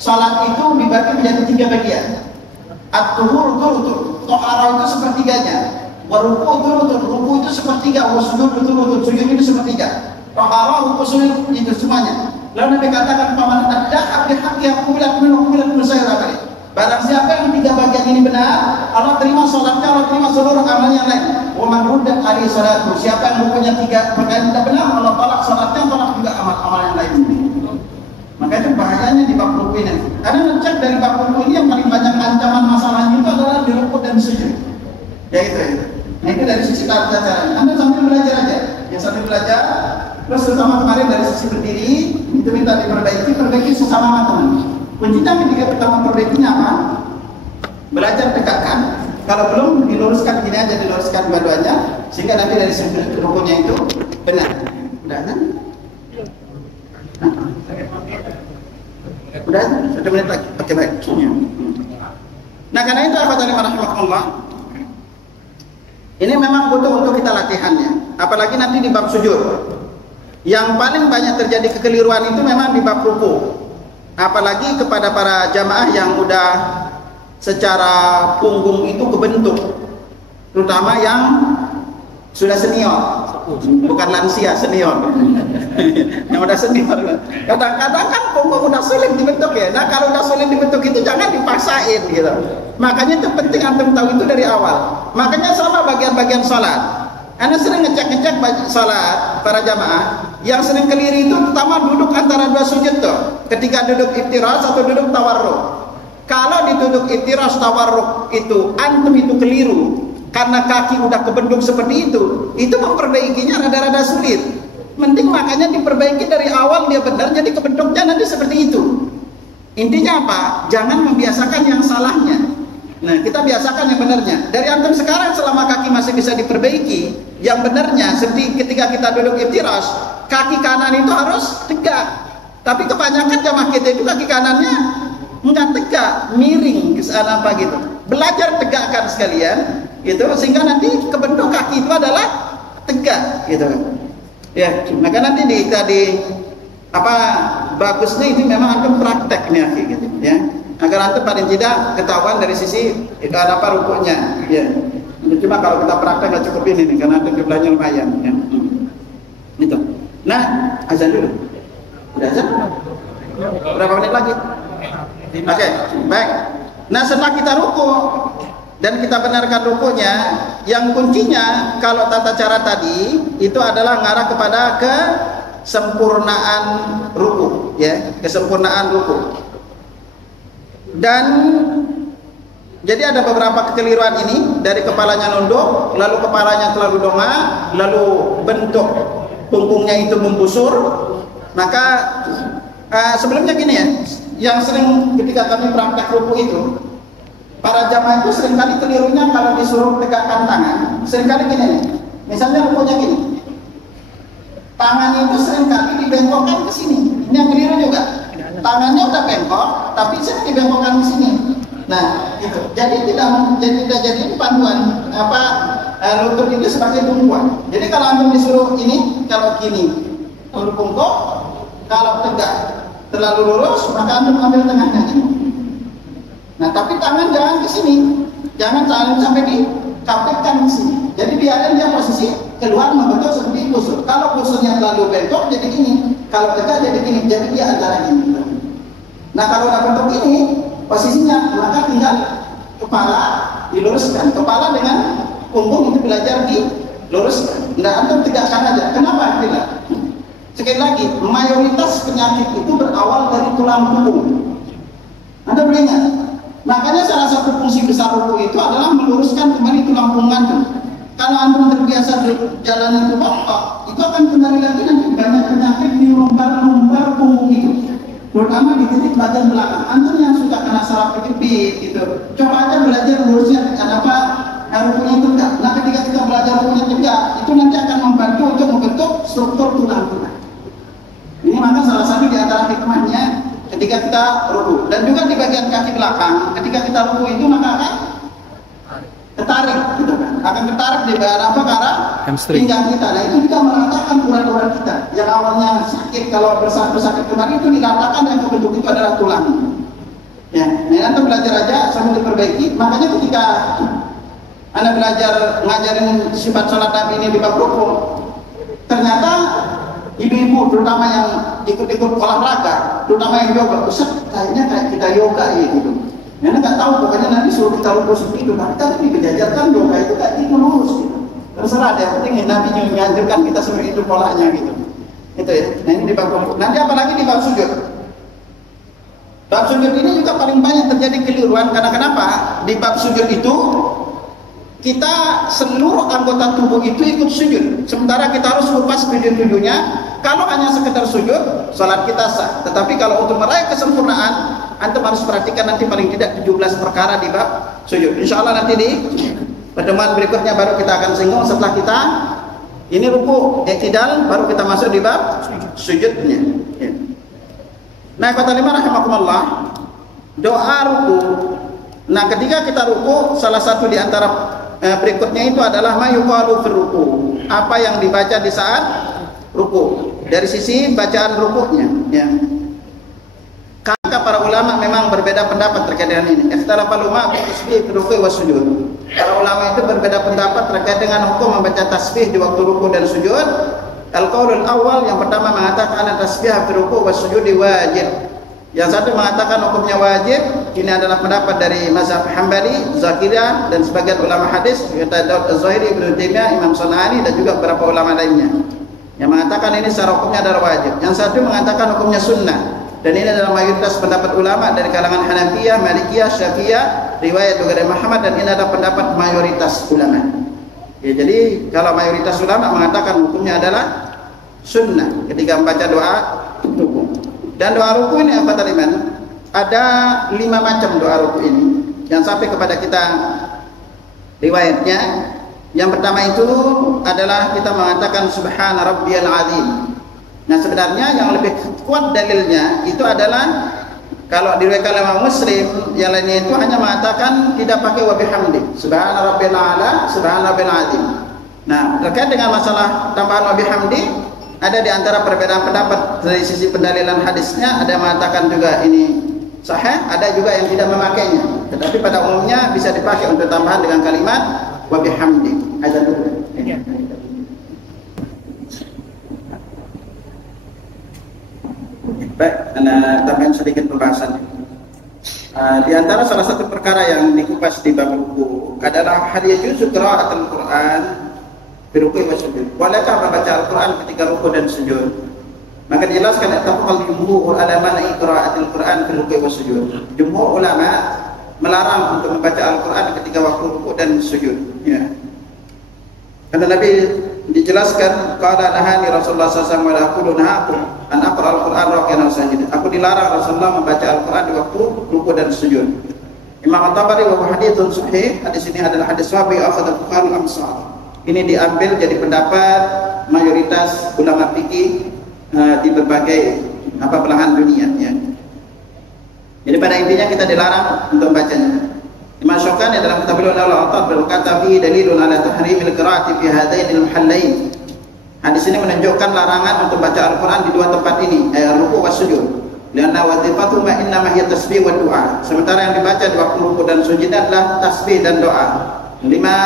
Salat itu dibagi menjadi 3 bagian. At-tuhur tur, tohara itu sepertiganya. Waruku tur, ruku itu sepertiga. Wasujud tur, sujud itu sepertiga. Tohara, ruku, sujud itu semuanya. Lalu Nabi katakan, paman ada hak yang kubilat saya kali. Barang siapa yang 3 bagian ini benar, Allah terima salatnya, Allah terima seluruh amal yang lain. Wa man ruddat alaihi salatu. Siapa yang rupanya 3 bagian tidak benar, Allah tolak salatnya, tolak juga amal-amal yang lain. Maka itu bahayanya di bab ruku ini. Karena ngecek dari bab ruku ini yang paling banyak ancaman masalahnya itu adalah di ruku dan sujud. Ya itu ya. Nah itu dari sisi pelajaran. Anda sambil belajar aja. Ya sambil belajar. Terus terutama kemarin dari sisi berdiri itu minta perbaiki sesama teman. Kuncinya ketika kita memperbaikinya apa? Belajar tegakkan. Kalau belum diluruskan gini aja, diluruskan dua-duanya sehingga nanti dari sudut rukunya itu benar. Udah kan? Udah 1 menit lagi. Oke, baik. Nah, karena itu rahimahullah, ini memang butuh untuk kita latihannya. Apalagi nanti di bab sujud. Yang paling banyak terjadi kekeliruan itu memang di bab ruku. Apalagi kepada para jamaah yang udah secara punggung itu kebentuk, terutama yang sudah senior, bukan lansia, senior. Yang udah senior. Kadang-kadang kan punggung udah sulit dibentuk ya. Nah, kalau udah sulit dibentuk itu jangan dipaksain gitu. Makanya itu penting antum tahu itu dari awal. Makanya sama bagian-bagian sholat. Anda sering ngecek-ngecek sholat para jamaah. Yang sering keliru itu pertama duduk antara 2 sujud tuh. Ketika duduk iftiras atau duduk tawarruk. Kalau duduk iftiras tawarruk itu antum itu keliru karena kaki udah kebentuk seperti itu memperbaikinya rada-rada sulit. Mending makanya diperbaiki dari awal dia benar, jadi kebentuknya nanti seperti itu. Intinya apa? Jangan membiasakan yang salahnya. Nah, kita biasakan yang benarnya. Dari antum sekarang selama kaki masih bisa diperbaiki, yang benarnya seperti ketika kita duduk iftiras, kaki kanan itu harus tegak. Tapi kebanyakan jamaah kita itu kaki kanannya enggak tegak, miring ke sana apa gitu. Belajar tegakkan sekalian gitu sehingga nanti kebentuk kaki itu adalah tegak gitu. Ya, maka nanti bagusnya itu memang antum prakteknya gitu ya. Agar antum paling tidak ketahuan dari sisi rukuknya ya. Cuma kalau kita praktek nggak cukup ini nih karena antum jumlahnya lumayan ya. Gitu. Nah, azan dulu. Udah azan? Berapa menit lagi? Oke, baik. Nah, setelah kita ruku dan kita benarkan rukunya, yang kuncinya kalau tata cara tadi itu adalah ngarah kepada kesempurnaan ruku, ya, kesempurnaan ruku. Dan jadi ada beberapa kekeliruan ini, dari kepalanya nunduk, lalu kepalanya terlalu dongak, lalu bentuk punggungnya itu membusur. Maka sebelumnya gini ya, yang sering ketika kami praktek ruku itu, para jamaah itu seringkali kelirunya kalau disuruh tegakkan tangan, seringkali gini nih. Misalnya rukunya gini, tangannya itu seringkali dibengkokkan ke sini. Ini yang keliru juga. Tangannya udah bengkok, tapi sering dibengkokkan ke sini. Nah, itu. Jadi tidak jadi panduan lutut itu sebagai tumpuan. Jadi kalau antum disuruh ini, kalau gini, kalau bungkuk, kalau tegak, terlalu lurus, maka antum ambil tengahnya ini. Nah, tapi tangan jangan ke sini, jangan sampai dikapitkan ke sini. Jadi biarin dia posisi keluar membentuk seperti busur. Kalau busurnya terlalu bengkok jadi gini, kalau tegak jadi gini, jadi dia antara ini. Nah, kalau udah bentuk ini posisinya, maka tinggal kepala diluruskan. Kepala dengan punggung itu belajar diluruskan. Nggak antum tegakkan aja. Kenapa tidak? Sekali lagi, mayoritas penyakit itu berawal dari tulang punggung. Anda boleh ingat? Makanya salah satu fungsi besar ruku itu adalah meluruskan kembali tulang punggung antum. Kalau antum terbiasa jalan itu bongkok, itu akan kembali lagi nanti banyak penyakit di lumbar punggung itu. Terutama di titik bagian belakang. Antum yang suka kena saraf kejepit gitu, coba aja belajar lurusnya dengan rukunya tegak. Nah, ketika kita belajar rukunya tegak, itu nanti akan membantu untuk membentuk struktur tulang. Ini maka salah satu di antara hikmahnya ketika kita ruku. Dan juga di bagian kaki belakang, ketika kita ruku itu maka akan ketarik gitu kan. Akan ketarik di bagian ke arah pinggang kita. Nah, itu juga meratakan urat-urat kita. Yang awalnya sakit, kalau bersakit kemarin itu diratakan dan kebentuk itu adalah tulang. Ya, nah nanti belajar aja sambil diperbaiki. Makanya ketika Anda belajar ngajarin sifat sholat Nabi ini di bab ruku, ternyata ibu-ibu terutama yang ikut-ikut olahraga, terutama yang yoga, kayaknya kayak kita yoga gitu. Anda nggak tahu, pokoknya nanti suruh kita lurus itu, tapi kita dijajarkan yoga itu kayak itu lurus gitu. Terserah deh, penting Nabi menganjurkan kita seperti itu polanya gitu. Itu ya. Nah, ini di bab ruku. Nanti apalagi di bab sujud. Bab sujud ini juga paling banyak terjadi keliruan karena kenapa? Di bab sujud itu kita seluruh anggota tubuh itu ikut sujud. Sementara kita harus lupas tujuh-tujuhnya. Kalau hanya sekedar sujud, salat kita sah. Tetapi kalau untuk meraih kesempurnaan, antum harus perhatikan nanti paling tidak 17 perkara di bab sujud. Insya Allah nanti di pertemuan berikutnya baru kita akan singgung setelah kita ini ruku, i'tidal, baru kita masuk di bab sujudnya. Ya. Nah, kata lima rahimakumullah, doa ruku. Nah, ketika kita ruku, salah satu di antara berikutnya itu adalah mayuqalu fir ruku. Apa yang dibaca di saat ruku dari sisi bacaan rukunya, ya. Karena para ulama memang berbeda pendapat terkait dengan ini. Ikhtalafa ulama fi tasbih fi ruku' was sujud. Para ulama itu berbeda pendapat terkait dengan hukum membaca tasbih di waktu ruku dan sujud. Al-qaulul awal yang pertama mengatakan tasbih fi ruku' was sujud wajib. Yang satu mengatakan hukumnya wajib. Ini adalah pendapat dari mazhab Hambali, Zakiriyah dan sebagian ulama hadis, kata Daud Az-Zahiri, Ibnu Taimiyah, Imam Sunani dan juga beberapa ulama lainnya yang mengatakan ini secara hukumnya adalah wajib. Yang satu mengatakan hukumnya sunnah. Dan ini adalah mayoritas pendapat ulama dari kalangan Hanafiyah, Malikiyah, Syafi'iyah, riwayat juga dari Muhammad, dan ini adalah pendapat mayoritas ulama. Ya, jadi kalau mayoritas ulama mengatakan hukumnya adalah sunnah ketika membaca doa ruku. Dan doa ruku ini apa tadi, man? Ada 5 macam doa ruku ini yang sampai kepada kita riwayatnya. Yang pertama itu adalah kita mengatakan subhana rabbiyal azim. Nah, sebenarnya yang lebih kuat dalilnya itu adalah kalau diriwayatkan oleh Muslim, yang lainnya itu hanya mengatakan tidak pakai wa bihamdi, subhana rabbil a'la, subhana rabbil azim. Nah, terkait dengan masalah tambahan wa bihamdi, ada di antara perbedaan pendapat dari sisi pendalilan hadisnya. Ada yang mengatakan juga ini sahih, ada juga yang tidak memakainya. Tetapi pada umumnya bisa dipakai untuk tambahan dengan kalimat wa bihamdi. Ada dulu. Baik, Anda tambahin sedikit pembahasan. Di antara salah satu perkara yang dikupas di bab ruku adalah hal yajuzu qira'atul Quran fi ruku' wa sujud. Bolehkah membaca Al-Quran ketika ruku dan sujud? Maka dijelaskan ittafaqal jumhur ala man'i qira'atul Quran fi ruku' wa sujud. Jumhur ulama melarang untuk membaca Al-Quran ketika waktu ruku dan sujud, ya. Karena Nabi dijelaskan qala nahani Rasulullah sallallahu alaihi wasallam nahakum an aqra al-Quran raki'an wa sajidan. Aku dilarang Rasulullah membaca Al-Quran di waktu ruku dan sujud. Imam At-Tabari wa haditsun sahih, hadis ini adalah hadis sahih akhadha Bukhari al-Amsal. Ini diambil jadi pendapat mayoritas ulama fikih di berbagai belahan dunia, ya. Jadi pada intinya kita dilarang untuk membacanya. Imam Syaukani dalam kitab Al-Athar berkata fi dalilun ala tahrimil qira'ati fi hadainil muhallain. Hadis ini menunjukkan larangan untuk baca Al-Quran di dua tempat ini, ruku' wa sujud. Karena wazifatu ma inna ma hiya tasbih wa du'a. Sementara yang dibaca di waktu ruku' dan sujud adalah tasbih dan doa. Lima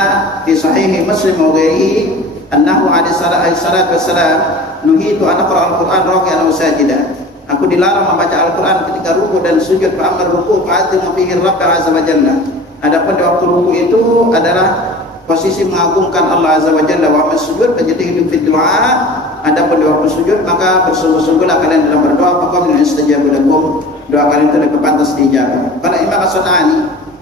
fi sahih Muslim wa ghairihi annahu alaihi salatu wassalam nuhitu an aqra al-Quran raki'an wa sajidan. Aku dilarang membaca Al-Quran ketika ruku' dan sujud. Fa amar ruku' fa'azimu fihi Rabb azza wa jalla. Adapun di waktu ruku' itu adalah posisi mengagungkan Allah azza wa jalla, wa amma sujud fajtahidu fi du'a. Adapun di waktu sujud maka bersungguh-sungguhlah kalian dalam berdoa, faqam yustajabu lakum. Doa kalian itu lebih pantas diijabah. Karena Imam As-Sunani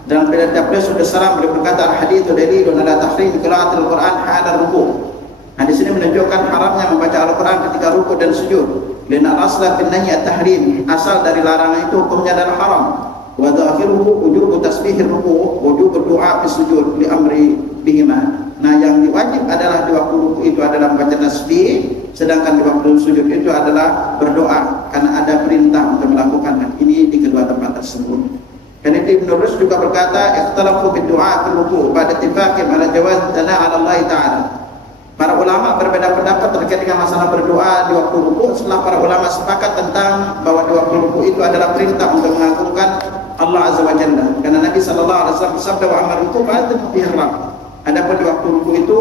dalam kitab beliau sudah salam beliau berkata al-haditsu dalilun ala tahrim qira'atil Qur'an hala ruku'. Hadis ini menunjukkan haramnya membaca Al-Quran ketika ruku' dan sujud. Karena asla fi nahyi at-tahrim, asal dari larangan itu hukumnya adalah haram. Wa dzakhiruhu wujubu tasbihir ruku' wa wujubu du'a fi sujud li amri bihima. Nah, yang diwajib adalah di waktu ruku' itu adalah membaca tasbih, sedangkan di waktu sujud itu adalah berdoa karena ada perintah untuk melakukan hal ini di kedua tempat tersebut. Dan Ibnu Rushd juga berkata ikhtalafu bid du'a fi ruku' ba'da ittifaqihim ala jawaz dana 'ala Allah ta'ala. Para ulama berbeda pendapat terkait dengan masalah berdoa di waktu ruku' setelah para ulama sepakat tentang bahwa di waktu ruku' itu adalah perintah untuk mengagungkan Allah azza wa jalla. Karena Nabi sallallahu alaihi wasallam bersabda wa amar ruku' fa'azimu fihi Rabb. Adapun di waktu ruku' itu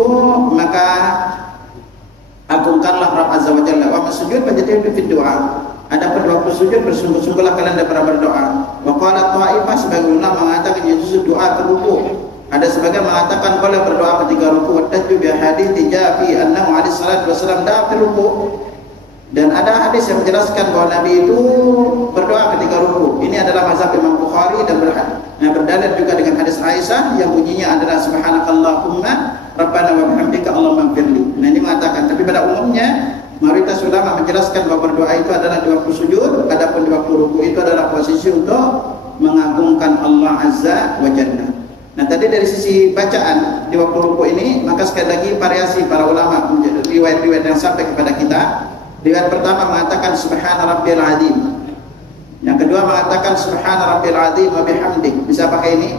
maka agungkanlah Rabb azza wa jalla. Wa masjud fajtahidu fi du'a. Adapun di waktu sujud bersungguh-sungguhlah kalian dalam berdoa. Wa qalat ta'ifah, sebagian ulama mengatakan yajuz doa ke ruku'. Ada sebagian mengatakan boleh berdoa ketika ruku'. Watajju bi hadits jafi annahu alaihi salatu wasallam da'a fi ruku'. Dan ada hadis yang menjelaskan bahwa Nabi itu berdoa ketika ruku'. Ini adalah mazhab Imam Bukhari dan berdalil juga dengan hadis Aisyah yang bunyinya adalah subhanakallahumma rabbana wa bihamdika allahumma ighfirli. Nah, ini mengatakan, tapi pada umumnya mayoritas ulama menjelaskan bahwa berdoa itu adalah di waktu sujud, adapun di waktu ruku' itu adalah posisi untuk mengagungkan Allah azza wa jalla. Nah, tadi dari sisi bacaan di waktu ruku' ini, maka sekali lagi variasi para ulama riwayat-riwayat yang sampai kepada kita. Riwayat pertama mengatakan subhana rabbiyal azim. Yang kedua mengatakan subhana rabbil azim wa bihamdi, bisa pakai ini.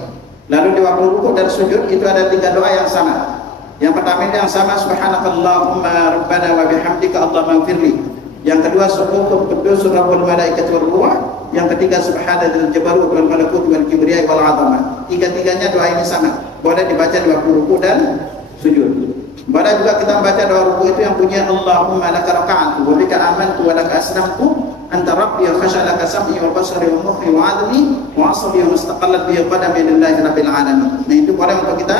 Lalu di waktu rukuk dan sujud itu ada 3 doa yang sama. Yang pertama yang sama, subhanakallahumma rabbana wa bihamdika allahumma ighfirli. Yang kedua, subuhun quddus rabbul malaikati war ruh. Yang ketiga, subhanadzal jabarut wal malakut wal kibriya wal azamah. Tiga-tiganya doa ini sama. Boleh dibaca di waktu rukuk dan sujud. Boleh juga kita membaca doa rukuk itu yang punya Allahumma laka raka'tu wa bika amantu wa laka aslamtu anta rabbi khashalaka sam'i wa basari wa mukhi wa adli wa asbi wa mustaqallat bi qadami lillahi rabbil alamin. Nah, itu boleh untuk kita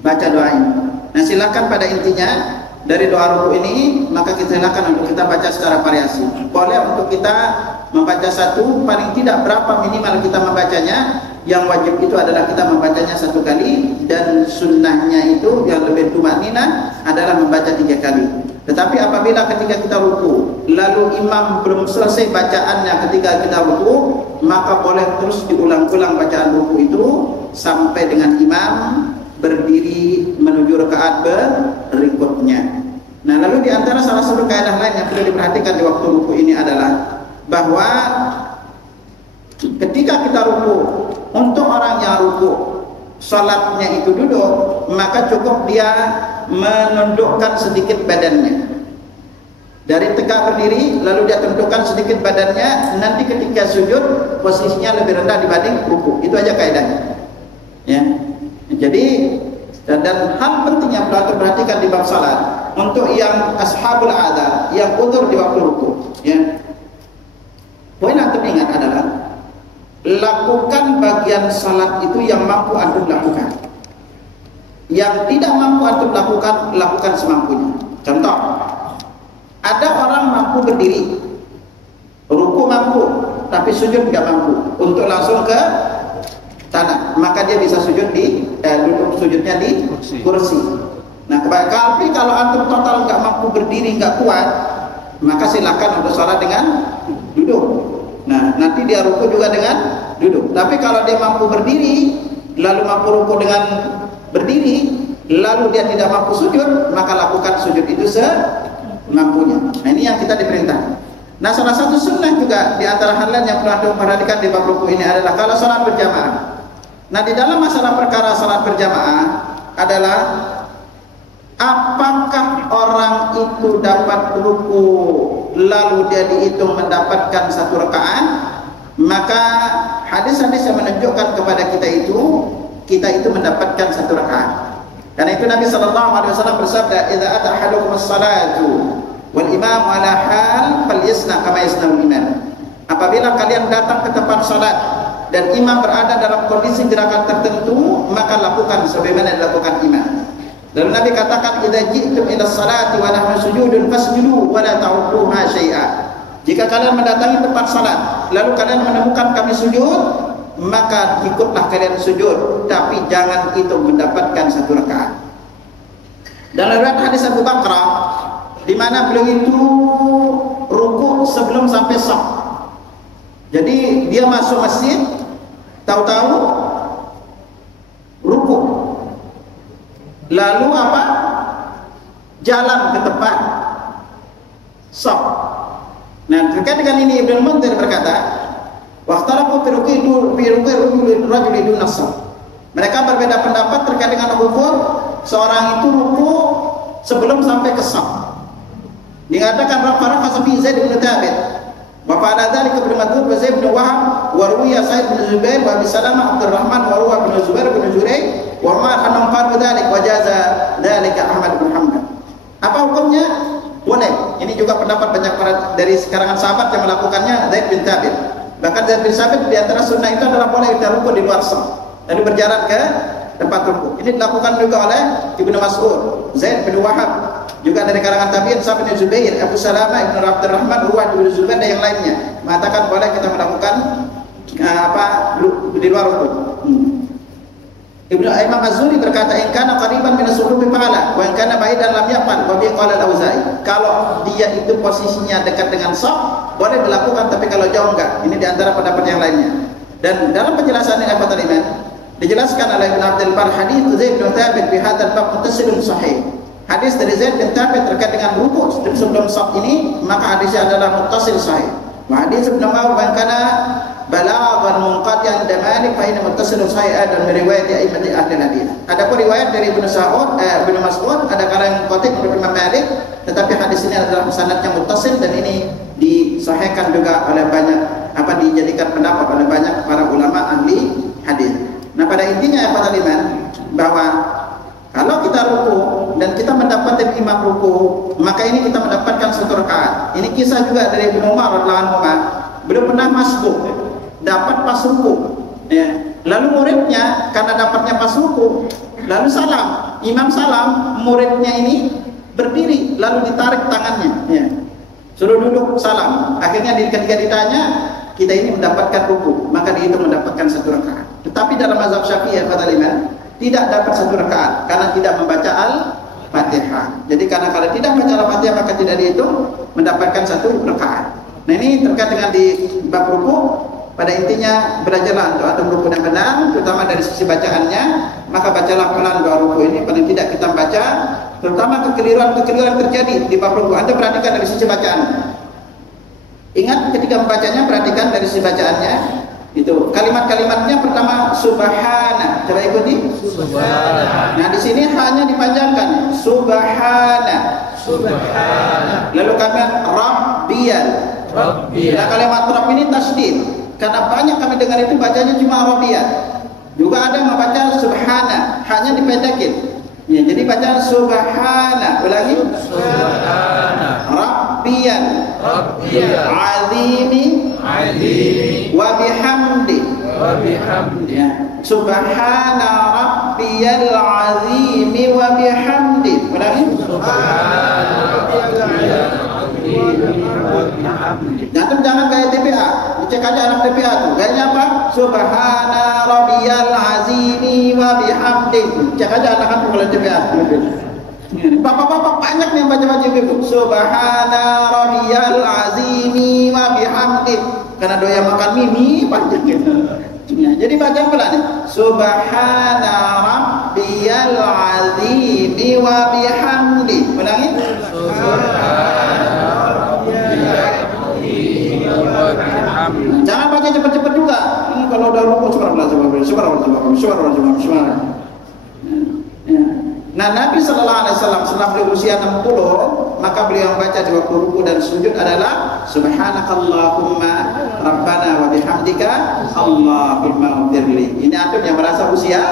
baca doa ini. Nah, silakan pada intinya dari doa rukuk ini maka kita silakan untuk kita baca secara variasi. Boleh untuk kita membaca satu, paling tidak berapa minimal kita membacanya. Yang wajib itu adalah kita membacanya 1 kali, dan sunnahnya itu yang lebih tumakninah adalah membaca 3 kali. Tetapi apabila ketika kita ruku lalu imam belum selesai bacaannya ketika kita ruku, maka boleh terus diulang-ulang bacaan ruku itu sampai dengan imam berdiri menuju rakaat berikutnya. Nah, lalu di antara salah satu kaidah lain yang perlu diperhatikan di waktu ruku ini adalah bahwa ketika kita ruku, untuk orang yang ruku salatnya itu duduk, maka cukup dia menundukkan sedikit badannya. Dari tegak berdiri lalu dia tundukkan sedikit badannya, nanti ketika sujud posisinya lebih rendah dibanding ruku. Itu aja kaidahnya. Ya. Jadi dan hal penting yang perlu perhatikan di bab salat untuk yang ashabul adha, yang udzur di waktu ruku, ya. Poin yang teringat adalah lakukan bagian salat itu yang mampu antum lakukan. Yang tidak mampu antum lakukan, lakukan semampunya. Contoh, ada orang mampu berdiri, ruku mampu, tapi sujud tidak mampu untuk langsung ke tanah, maka dia bisa sujud di duduk sujudnya di kursi. Nah, tapi kalau antum total nggak mampu berdiri, nggak kuat, maka silakan untuk salat dengan duduk. Nah, nanti dia ruku juga dengan duduk. Tapi kalau dia mampu berdiri, lalu mampu ruku dengan berdiri, lalu dia tidak mampu sujud, maka lakukan sujud itu semampunya. Nah, ini yang kita diperintah. Nah, salah satu sunnah juga di antara hal lain yang perlu diperhatikan di bab ruku ini adalah kalau salat berjamaah. Nah, di dalam masalah perkara salat berjamaah adalah apakah orang itu dapat ruku lalu dia dihitung mendapatkan 1 rakaat, maka hadis-hadis yang menunjukkan kepada kita itu mendapatkan 1 rakaat. Karena itu Nabi SAW bersabda, "Idza ata ahadukum as-salatu wal imam ala hal falyasna kama yasna'ul imam." Apabila kalian datang ke tempat salat dan imam berada dalam kondisi gerakan tertentu, maka lakukan sebagaimana dilakukan imam. Lalu Nabi katakan, "Idza ji'tum ila salati wa nahnu sujudun fasjudu wa la ta'udduha syai'a." Jika kalian mendatangi tempat salat, lalu kalian menemukan kami sujud, maka ikutlah kalian sujud, tapi jangan itu mendapatkan 1 rakaat. Dalam riwayat hadis Abu Bakrah, di mana beliau itu ruku sebelum sampai shaf. Jadi dia masuk masjid, tahu-tahu ruku. Lalu apa? Jalan ke tempat shaf. Nah, terkait dengan ini Ibnu Munzir berkata, "Waqtalafu fi ruku'i rajuli duna shaf." Mereka berbeda pendapat terkait dengan ukur seorang itu ruku sebelum sampai ke shaf. Dikatakan rafa sabi Zaid bin Thabit, wa fa'ala dzalika Ibnu Mas'ud wa Zaid bin Wahab wa ruwiya Sa'id bin Zubair wa Abi Salamah Abdurrahman wa Ruwah bin Zubair bin Jurayj wa ma khanam qalu dzalik wa jaza dzalika Ahmad bin Hanbal. Apa hukumnya? Boleh. Ini juga pendapat banyak dari kalangan sahabat yang melakukannya. Zaid bin Thabit, bahkan Zaid bin Thabit di antara sunnah itu adalah boleh kita ruku di luar shaf lalu berjalan ke tempat ruku. Ini dilakukan juga oleh Ibnu Mas'ud, Zaid bin Wahab, juga dari kalangan tabi'in Sa'id bin Zubair, Abu Salamah Ibnu Abdurrahman, Ruwah bin Zubair dan yang lainnya mengatakan boleh kita melakukan di luar ruku. Ibnu Imam Az-Zuhri berkata, "In kana qariban min as-suhubi fa'ala wa in kana ba'idan lam yaqal." Wa bi qala al-Auza'i. Kalau dia itu posisinya dekat dengan shaf, boleh dilakukan, tapi kalau jauh enggak. Ini di antara pendapat yang lainnya. Dan dalam penjelasan ini Fathul Iman dijelaskan oleh Ibnu Abdul Bar, hadis Zaid bin Thabit fi hadzal bab muttasilun sahih. Hadis dari Zaid bin Thabit terkait dengan ruku sebelum shaf ini, maka hadisnya adalah muttasil sahih. Wa hadis Ibnu Umar kana balaghan munqati'an damalik fa inna muttasilun sahih dan riwayat a'immati ahli hadis. Adapun riwayat dari Ibnu Mas'ud ada kala yang qati' menurut Imam Malik, tetapi hadis ini adalah sanadnya muttasil dan ini disahihkan juga oleh banyak dijadikan pendapat oleh banyak para ulama ahli hadis. Nah, pada intinya ya Pak Taliman, bahwa kalau kita ruku dan kita mendapatkan imam ruku, maka ini kita mendapatkan satu rakaat. Ini kisah juga dari Ibnu Umar radhiyallahu anhu. Beliau pernah masbuk, dapat pas ruku. Ya. Lalu muridnya karena dapatnya pas ruku, lalu salam. Imam salam, muridnya ini berdiri, lalu ditarik tangannya. Ya. Suruh duduk salam. Akhirnya ketika ditanya, kita ini mendapatkan ruku, maka dihitung mendapatkan satu rakaat. Tetapi dalam mazhab Syafi'i kata Imam, tidak dapat satu rakaat karena tidak membaca Al-Fatihah. Jadi karena kalau tidak membaca Al-Fatihah maka tidak dihitung mendapatkan satu rakaat. Nah, ini terkait dengan di bab ruku. Pada intinya belajarlah untuk atur ruku yang benar, terutama dari sisi bacaannya. Maka bacalah pelan doa ruku ini. Paling tidak kita baca, terutama kekeliruan terjadi di bab ruku. Anda perhatikan dari sisi bacaan. Ingat ketika membacanya, perhatikan dari sisi bacaannya. Itu kalimat-kalimatnya pertama subhana, coba ikuti subhana. Nah, di sini hanya dipanjangkan subhana, subhana. Lalu kalimat rabbiyal, rabbiyal. Nah, kalimat rabb ini tasdid karena banyak kami dengar itu bacanya cuma rabbiyal. Juga ada yang membaca subhana, hanya dipendekin. Ya, jadi baca subhana, ulangi subhana rabbiyal, rabbiyal azimi, azimi wa bihamdi, wa bihamdi. Ya. Subhana rabbiyal azimi wa bihamdi, ulangi subhana rabbiyal azimi wa bihamdi. Jangan gaya TPA, dicek aja anak TPA tuh gayanya apa? Subhana rabbiyal azimi wa bihamdi. Cek aja anak-anak mulai TPA. Bapak-bapak banyak nih yang baca-baca itu. Subhana rabbiyal azimi wa bihamdi. Karena doya makan mie panjang gitu. Jadi baca pelan. Subhana rabbiyal azimi wa bihamdi. Ulangi. Subhana rabbiyal azimi wa bihamdi. Jangan baca cepat-cepat juga. Ini kalau udah ruku subhanallah. Nah, Nabi sallallahu alaihi wasallam setelah beliau usia 60, maka beliau membaca di waktu ruku dan sujud adalah subhanakallahumma rabbana wa bihamdika allahumma ighfirli. Ini antum yang merasa usia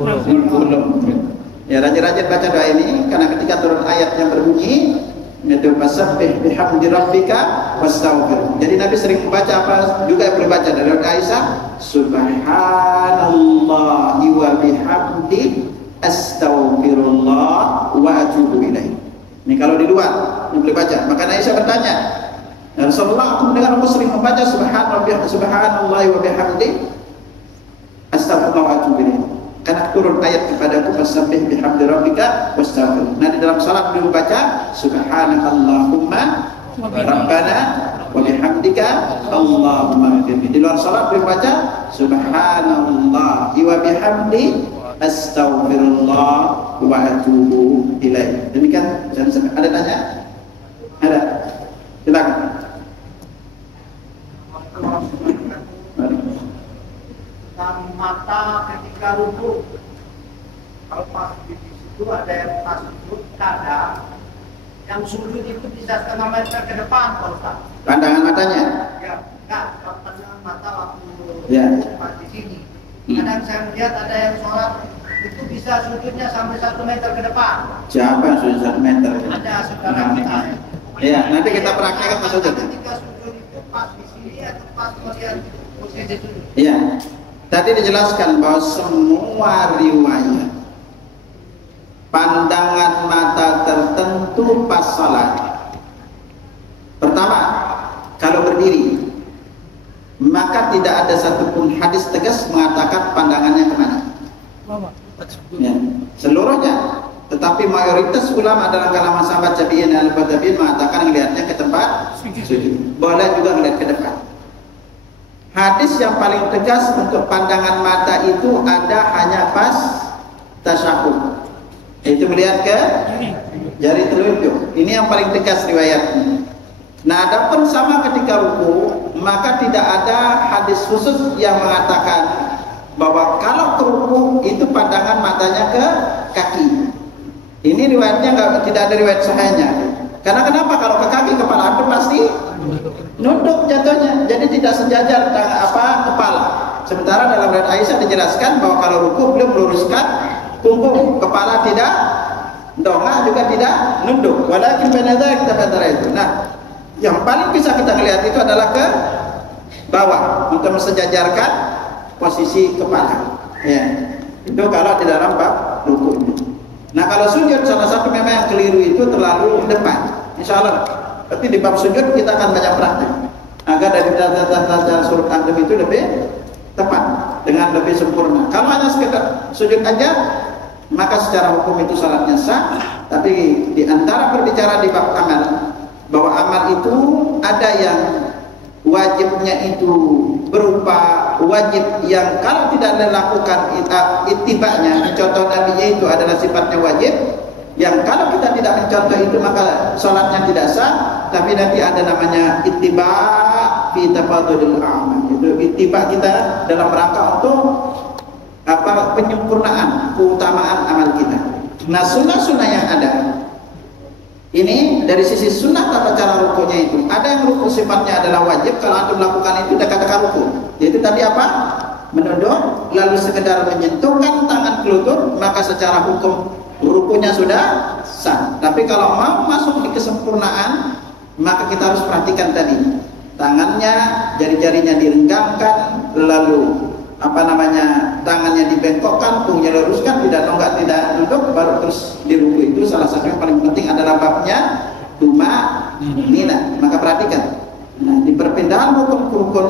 60. Ya, rajin-rajin baca doa ini karena ketika turun ayat yang berbunyi itu fasabbih bihamdi rabbika wastaghfir. Jadi Nabi sering membaca apa juga yang berbaca dari Aisyah, subhanallahi wa bihamdi astaghfirullah wa atubu ilaih. Ini kalau di luar yang boleh baca. Maka Aisyah bertanya, ya Rasulullah, aku mendengar aku sering membaca subhanallahi wa bihamdi astaghfirullah wa atubu ilaih. Karena turun ayat kepadaku fasabbih bihamdi rabbika wastaghfir. Nah, di dalam salat beliau membaca subhanakallahumma rabbana wa bihamdika allahumma ighfirli. Di luar salat beliau membaca subhanallahi wa bihamdi astaghfirullah wa atubu ilaih. Demikian. Ada tanya? Ada? Silakan. Mata ketika ruku, kalau pas di situ ada yang pas sujud, kadang yang sujud itu bisa setengah meter ke depan, Pak Ustaz. Pandangan matanya? Ya, enggak, pandangan mata waktu ya. Pas di sini. Kadang saya melihat ada yang sholat itu bisa sujudnya sampai 1 meter ke depan. Siapa yang sujud 1 meter? Ada saudara kita. Ya, nanti kita praktekkan Pak Sujud. Ketika sujud itu pas di sini atau pas melihat posisi sujud? Iya. Tadi dijelaskan bahwa semua riwayat pandangan mata tertentu pas salat. Pertama, kalau berdiri, maka tidak ada satupun hadis tegas mengatakan pandangannya kemana. Ya, seluruhnya. Tetapi mayoritas ulama dalam kalangan sahabat tabi'in dan tabi'in mengatakan melihatnya ke tempat sujud. Boleh juga melihat ke depan. Hadis yang paling tegas untuk pandangan mata itu ada hanya pas tasyahud. Itu melihat ke jari telunjuk. Ini yang paling tegas riwayatnya. Nah, adapun sama ketika ruku, maka tidak ada hadis khusus yang mengatakan bahwa kalau ke ruku itu pandangan matanya ke kaki. Ini riwayatnya tidak ada riwayat sahihnya. Karena kenapa? Kalau ke kaki kepala antum pasti nunduk jatuhnya, jadi tidak sejajar kepala. Sementara dalam riwayat Aisyah dijelaskan bahwa kalau ruku belum meluruskan punggung, kepala tidak dongak juga tidak nunduk. Walakin kita antara itu. Nah, yang paling bisa kita lihat itu adalah ke bawah untuk mensejajarkan posisi kepala. Ya, itu kalau di dalam bab ruku. Nah, kalau sujud salah satu memang yang keliru itu terlalu depan. Insya Allah. Tapi di bab sujud kita akan banyak praktek agar dari data surut antum itu lebih tepat dengan lebih sempurna. Kalau hanya sekedar sujud aja, maka secara hukum itu salatnya sah. Tapi di antara berbicara di bab amal, bahwa amal itu ada yang wajibnya itu berupa wajib yang kalau tidak dilakukan ittiba'nya, contoh nabinya itu adalah sifatnya wajib, yang kalau kita tidak mencontoh itu maka salatnya tidak sah. Tapi nanti ada namanya ittiba' fi tafadhulil a'mal, itu ittiba' kita dalam rangka untuk penyempurnaan keutamaan amal kita. Nah, sunnah-sunnah yang ada ini dari sisi sunnah tata cara rukunya itu, ada yang ruku sifatnya adalah wajib. Kalau antum melakukan itu dekat-dekat ruku, yaitu tadi apa? Menunduk, lalu sekedar menyentuhkan tangan ke lutut, maka secara hukum rukunya sudah sah. Tapi kalau mau masuk di kesempurnaan, maka kita harus perhatikan tadi, tangannya, jari-jarinya direnggangkan, lalu tangannya dibengkokkan, punggungnya luruskan, tidak nonggak, tidak duduk, baru terus di ruku. Itu salah satu yang paling penting adalah babnya tumanina. Maka perhatikan, nah, di perpindahan rukun ke rukun,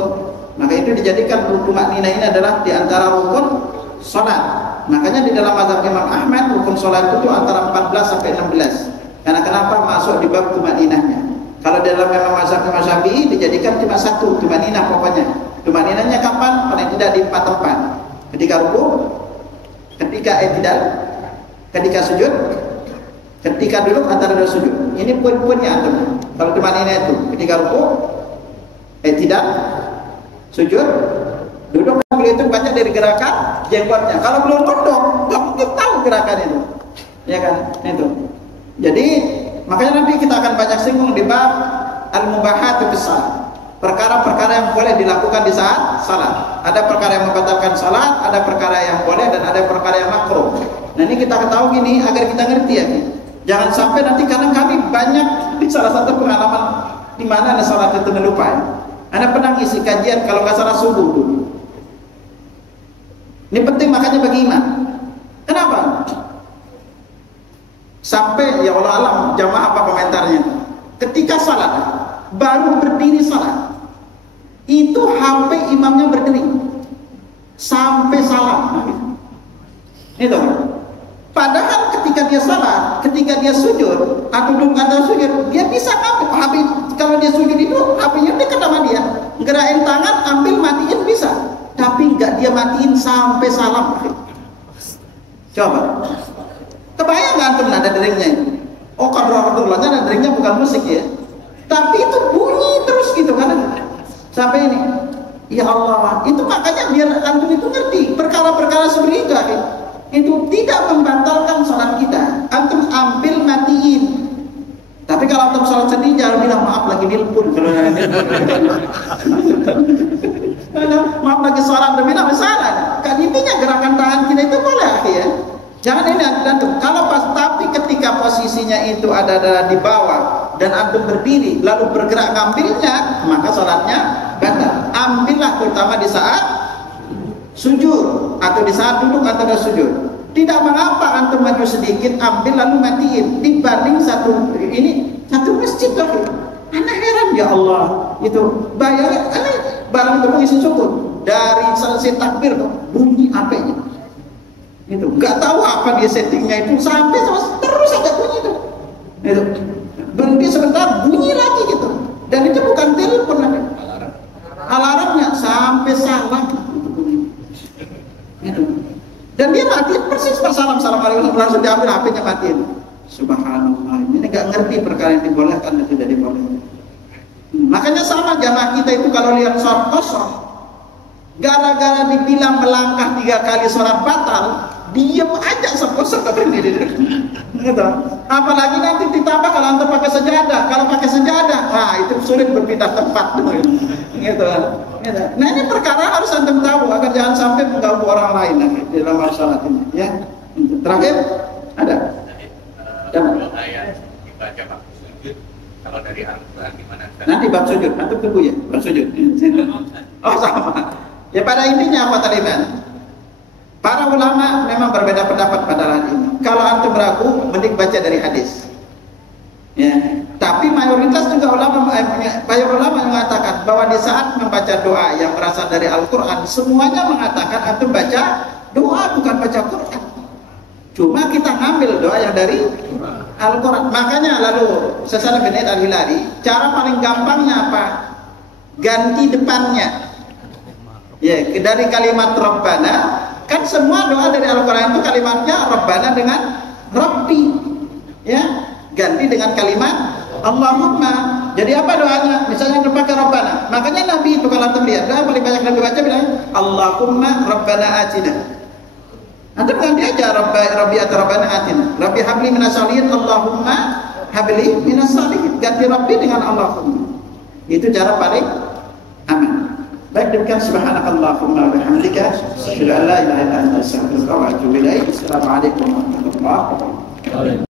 maka itu dijadikan tumanina ini adalah di antara rukun sholat. Makanya di dalam mazhab Imam Ahmad rukun sholat itu antara 14 sampai 16. Karena kenapa? Masuk di bab tumaninahnya. Kalau dalam Imam mazhab Imam Syafi'i dijadikan cuma satu tumaninah pokoknya. Tumaninahnya kapan? Paling tidak di 4 tempat. Ketika ruku, ketika i'tidal, ketika sujud, ketika duduk antara dua sujud. Ini poin-poinnya antum. Kalau tumaninah itu ketika ruku, i'tidal, sujud, duduk, itu banyak dari gerakan jenggotnya. Kalau belum duduk, nggak mungkin tahu gerakan itu, ya kan? Itu. Jadi makanya nanti kita akan banyak singgung di bab al-mubahat fi shalah. Perkara-perkara yang boleh dilakukan di saat salat. Ada perkara yang membatalkan salat, ada perkara yang boleh, dan ada perkara yang makruh. Nah, ini kita ketahui gini agar kita ngerti ya. Jangan sampai nanti, karena kami banyak di salah satu pengalaman di mana ada salat itu lupa ya. Anda pernah ngisi kajian kalau nggak salah subuh dulu. Ini penting makanya bagi imam. Kenapa? Sampai ya Allah alam jamaah apa komentarnya. Ketika salat, baru berdiri salat, itu HP imamnya berdiri sampai salam. Itu. Padahal ketika dia salat, ketika dia sujud atau duduk atau sujud, dia bisa ngambil HP. Kalau dia sujud itu HP-nya dekat sama dia, gerakin tangan, ambil, matiin bisa. Tapi enggak dia matiin sampai salam. Coba. Kebayang nggak antum nada deringnya itu? Oh, kadang-kadang nada deringnya bukan musik ya. Tapi itu bunyi terus gitu kan sampai ini. Ya Allah, itu makanya biar antum itu ngerti perkara-perkara seperti itu. Itu tidak membatalkan salat kita. Antum ambil, matiin. Tapi kalau antum salat sendiri jangan bilang maaf lagi nelpon. Maaf lagi salat demi apa salah. Kan intinya gerakan tangan kita itu boleh ya. Jangan ini antum. Kalau pas tapi ketika posisinya itu ada di bawah dan antum berdiri lalu bergerak ngambilnya, maka salatnya batal. Ambillah terutama di saat sujud atau di saat duduk atau sujud. Tidak mengapa antum maju sedikit, ambil lalu matiin dibanding satu masjid lagi. Anak heran ya Allah, itu bayar barang itu mengisi syukur dari selesai takbir bunyi HP-nya. Itu nggak tahu apa dia settingnya itu sampai terus ada bunyi itu. Itu berhenti sebentar bunyi lagi gitu. Dan itu bukan telepon lagi. Alarmnya sampai salam. Itu. Dan dia matiin persis pas salam-assalamualaikum langsung diambil HP-nya matiin. Subhanallah. Ini nggak ngerti perkara yang dibolehkan dan tidak dibolehkan. Makanya sama jamaah kita itu kalau lihat sholat kosong, gara-gara dibilang melangkah 3 kali sholat batal, diam aja sholat kosong gak berdiri. Gitu. Apalagi nanti ditambah kalau antum pakai sejadah. Kalau pakai sejadah, wah itu sulit berpindah tempat tuh. Gitu. Nah ini perkara harus antum tahu agar jangan sampai mengganggu orang lain di dalam masalah ini. Ya. Terakhir ada. Ayat dibaca waktu sujud. Kalau dari Al-Quran gimana? Nanti bab sujud, antum tunggu ya, bab sujud. Oh sama. Ya pada intinya apa tadi man? Para ulama memang berbeda pendapat pada hal ini. Kalau antum ragu, mending baca dari hadis. Ya. Tapi mayoritas juga banyak ulama mengatakan bahwa di saat membaca doa yang berasal dari Al-Quran, semuanya mengatakan antum baca doa bukan baca Quran. Cuma kita ngambil doa yang dari Al-Quran. Makanya lalu Syaikh bin Al-Hilali, cara paling gampangnya apa? Ganti depannya. Ya, dari kalimat Rabbana, kan semua doa dari Al-Quran itu kalimatnya Rabbana dengan Rabbi. Ya, ganti dengan kalimat Allahumma. Jadi apa doanya? Misalnya pakai Rabbana. Makanya Nabi itu kalau antum lihat, doa paling banyak Nabi baca bilang Allahumma Rabbana atina. Antum ganti aja Rabbi atau Rabbana atina. Rabbi habli minas salihin, Allahumma habli minas salihin. Ganti Rabbi dengan Allahumma. Itu cara paling aman. Baik, demikian subhanakallahumma wa bihamdika asyhadu an la ilaha illa anta astaghfiruka wa atubu ilaik. Assalamualaikum warahmatullahi wabarakatuh.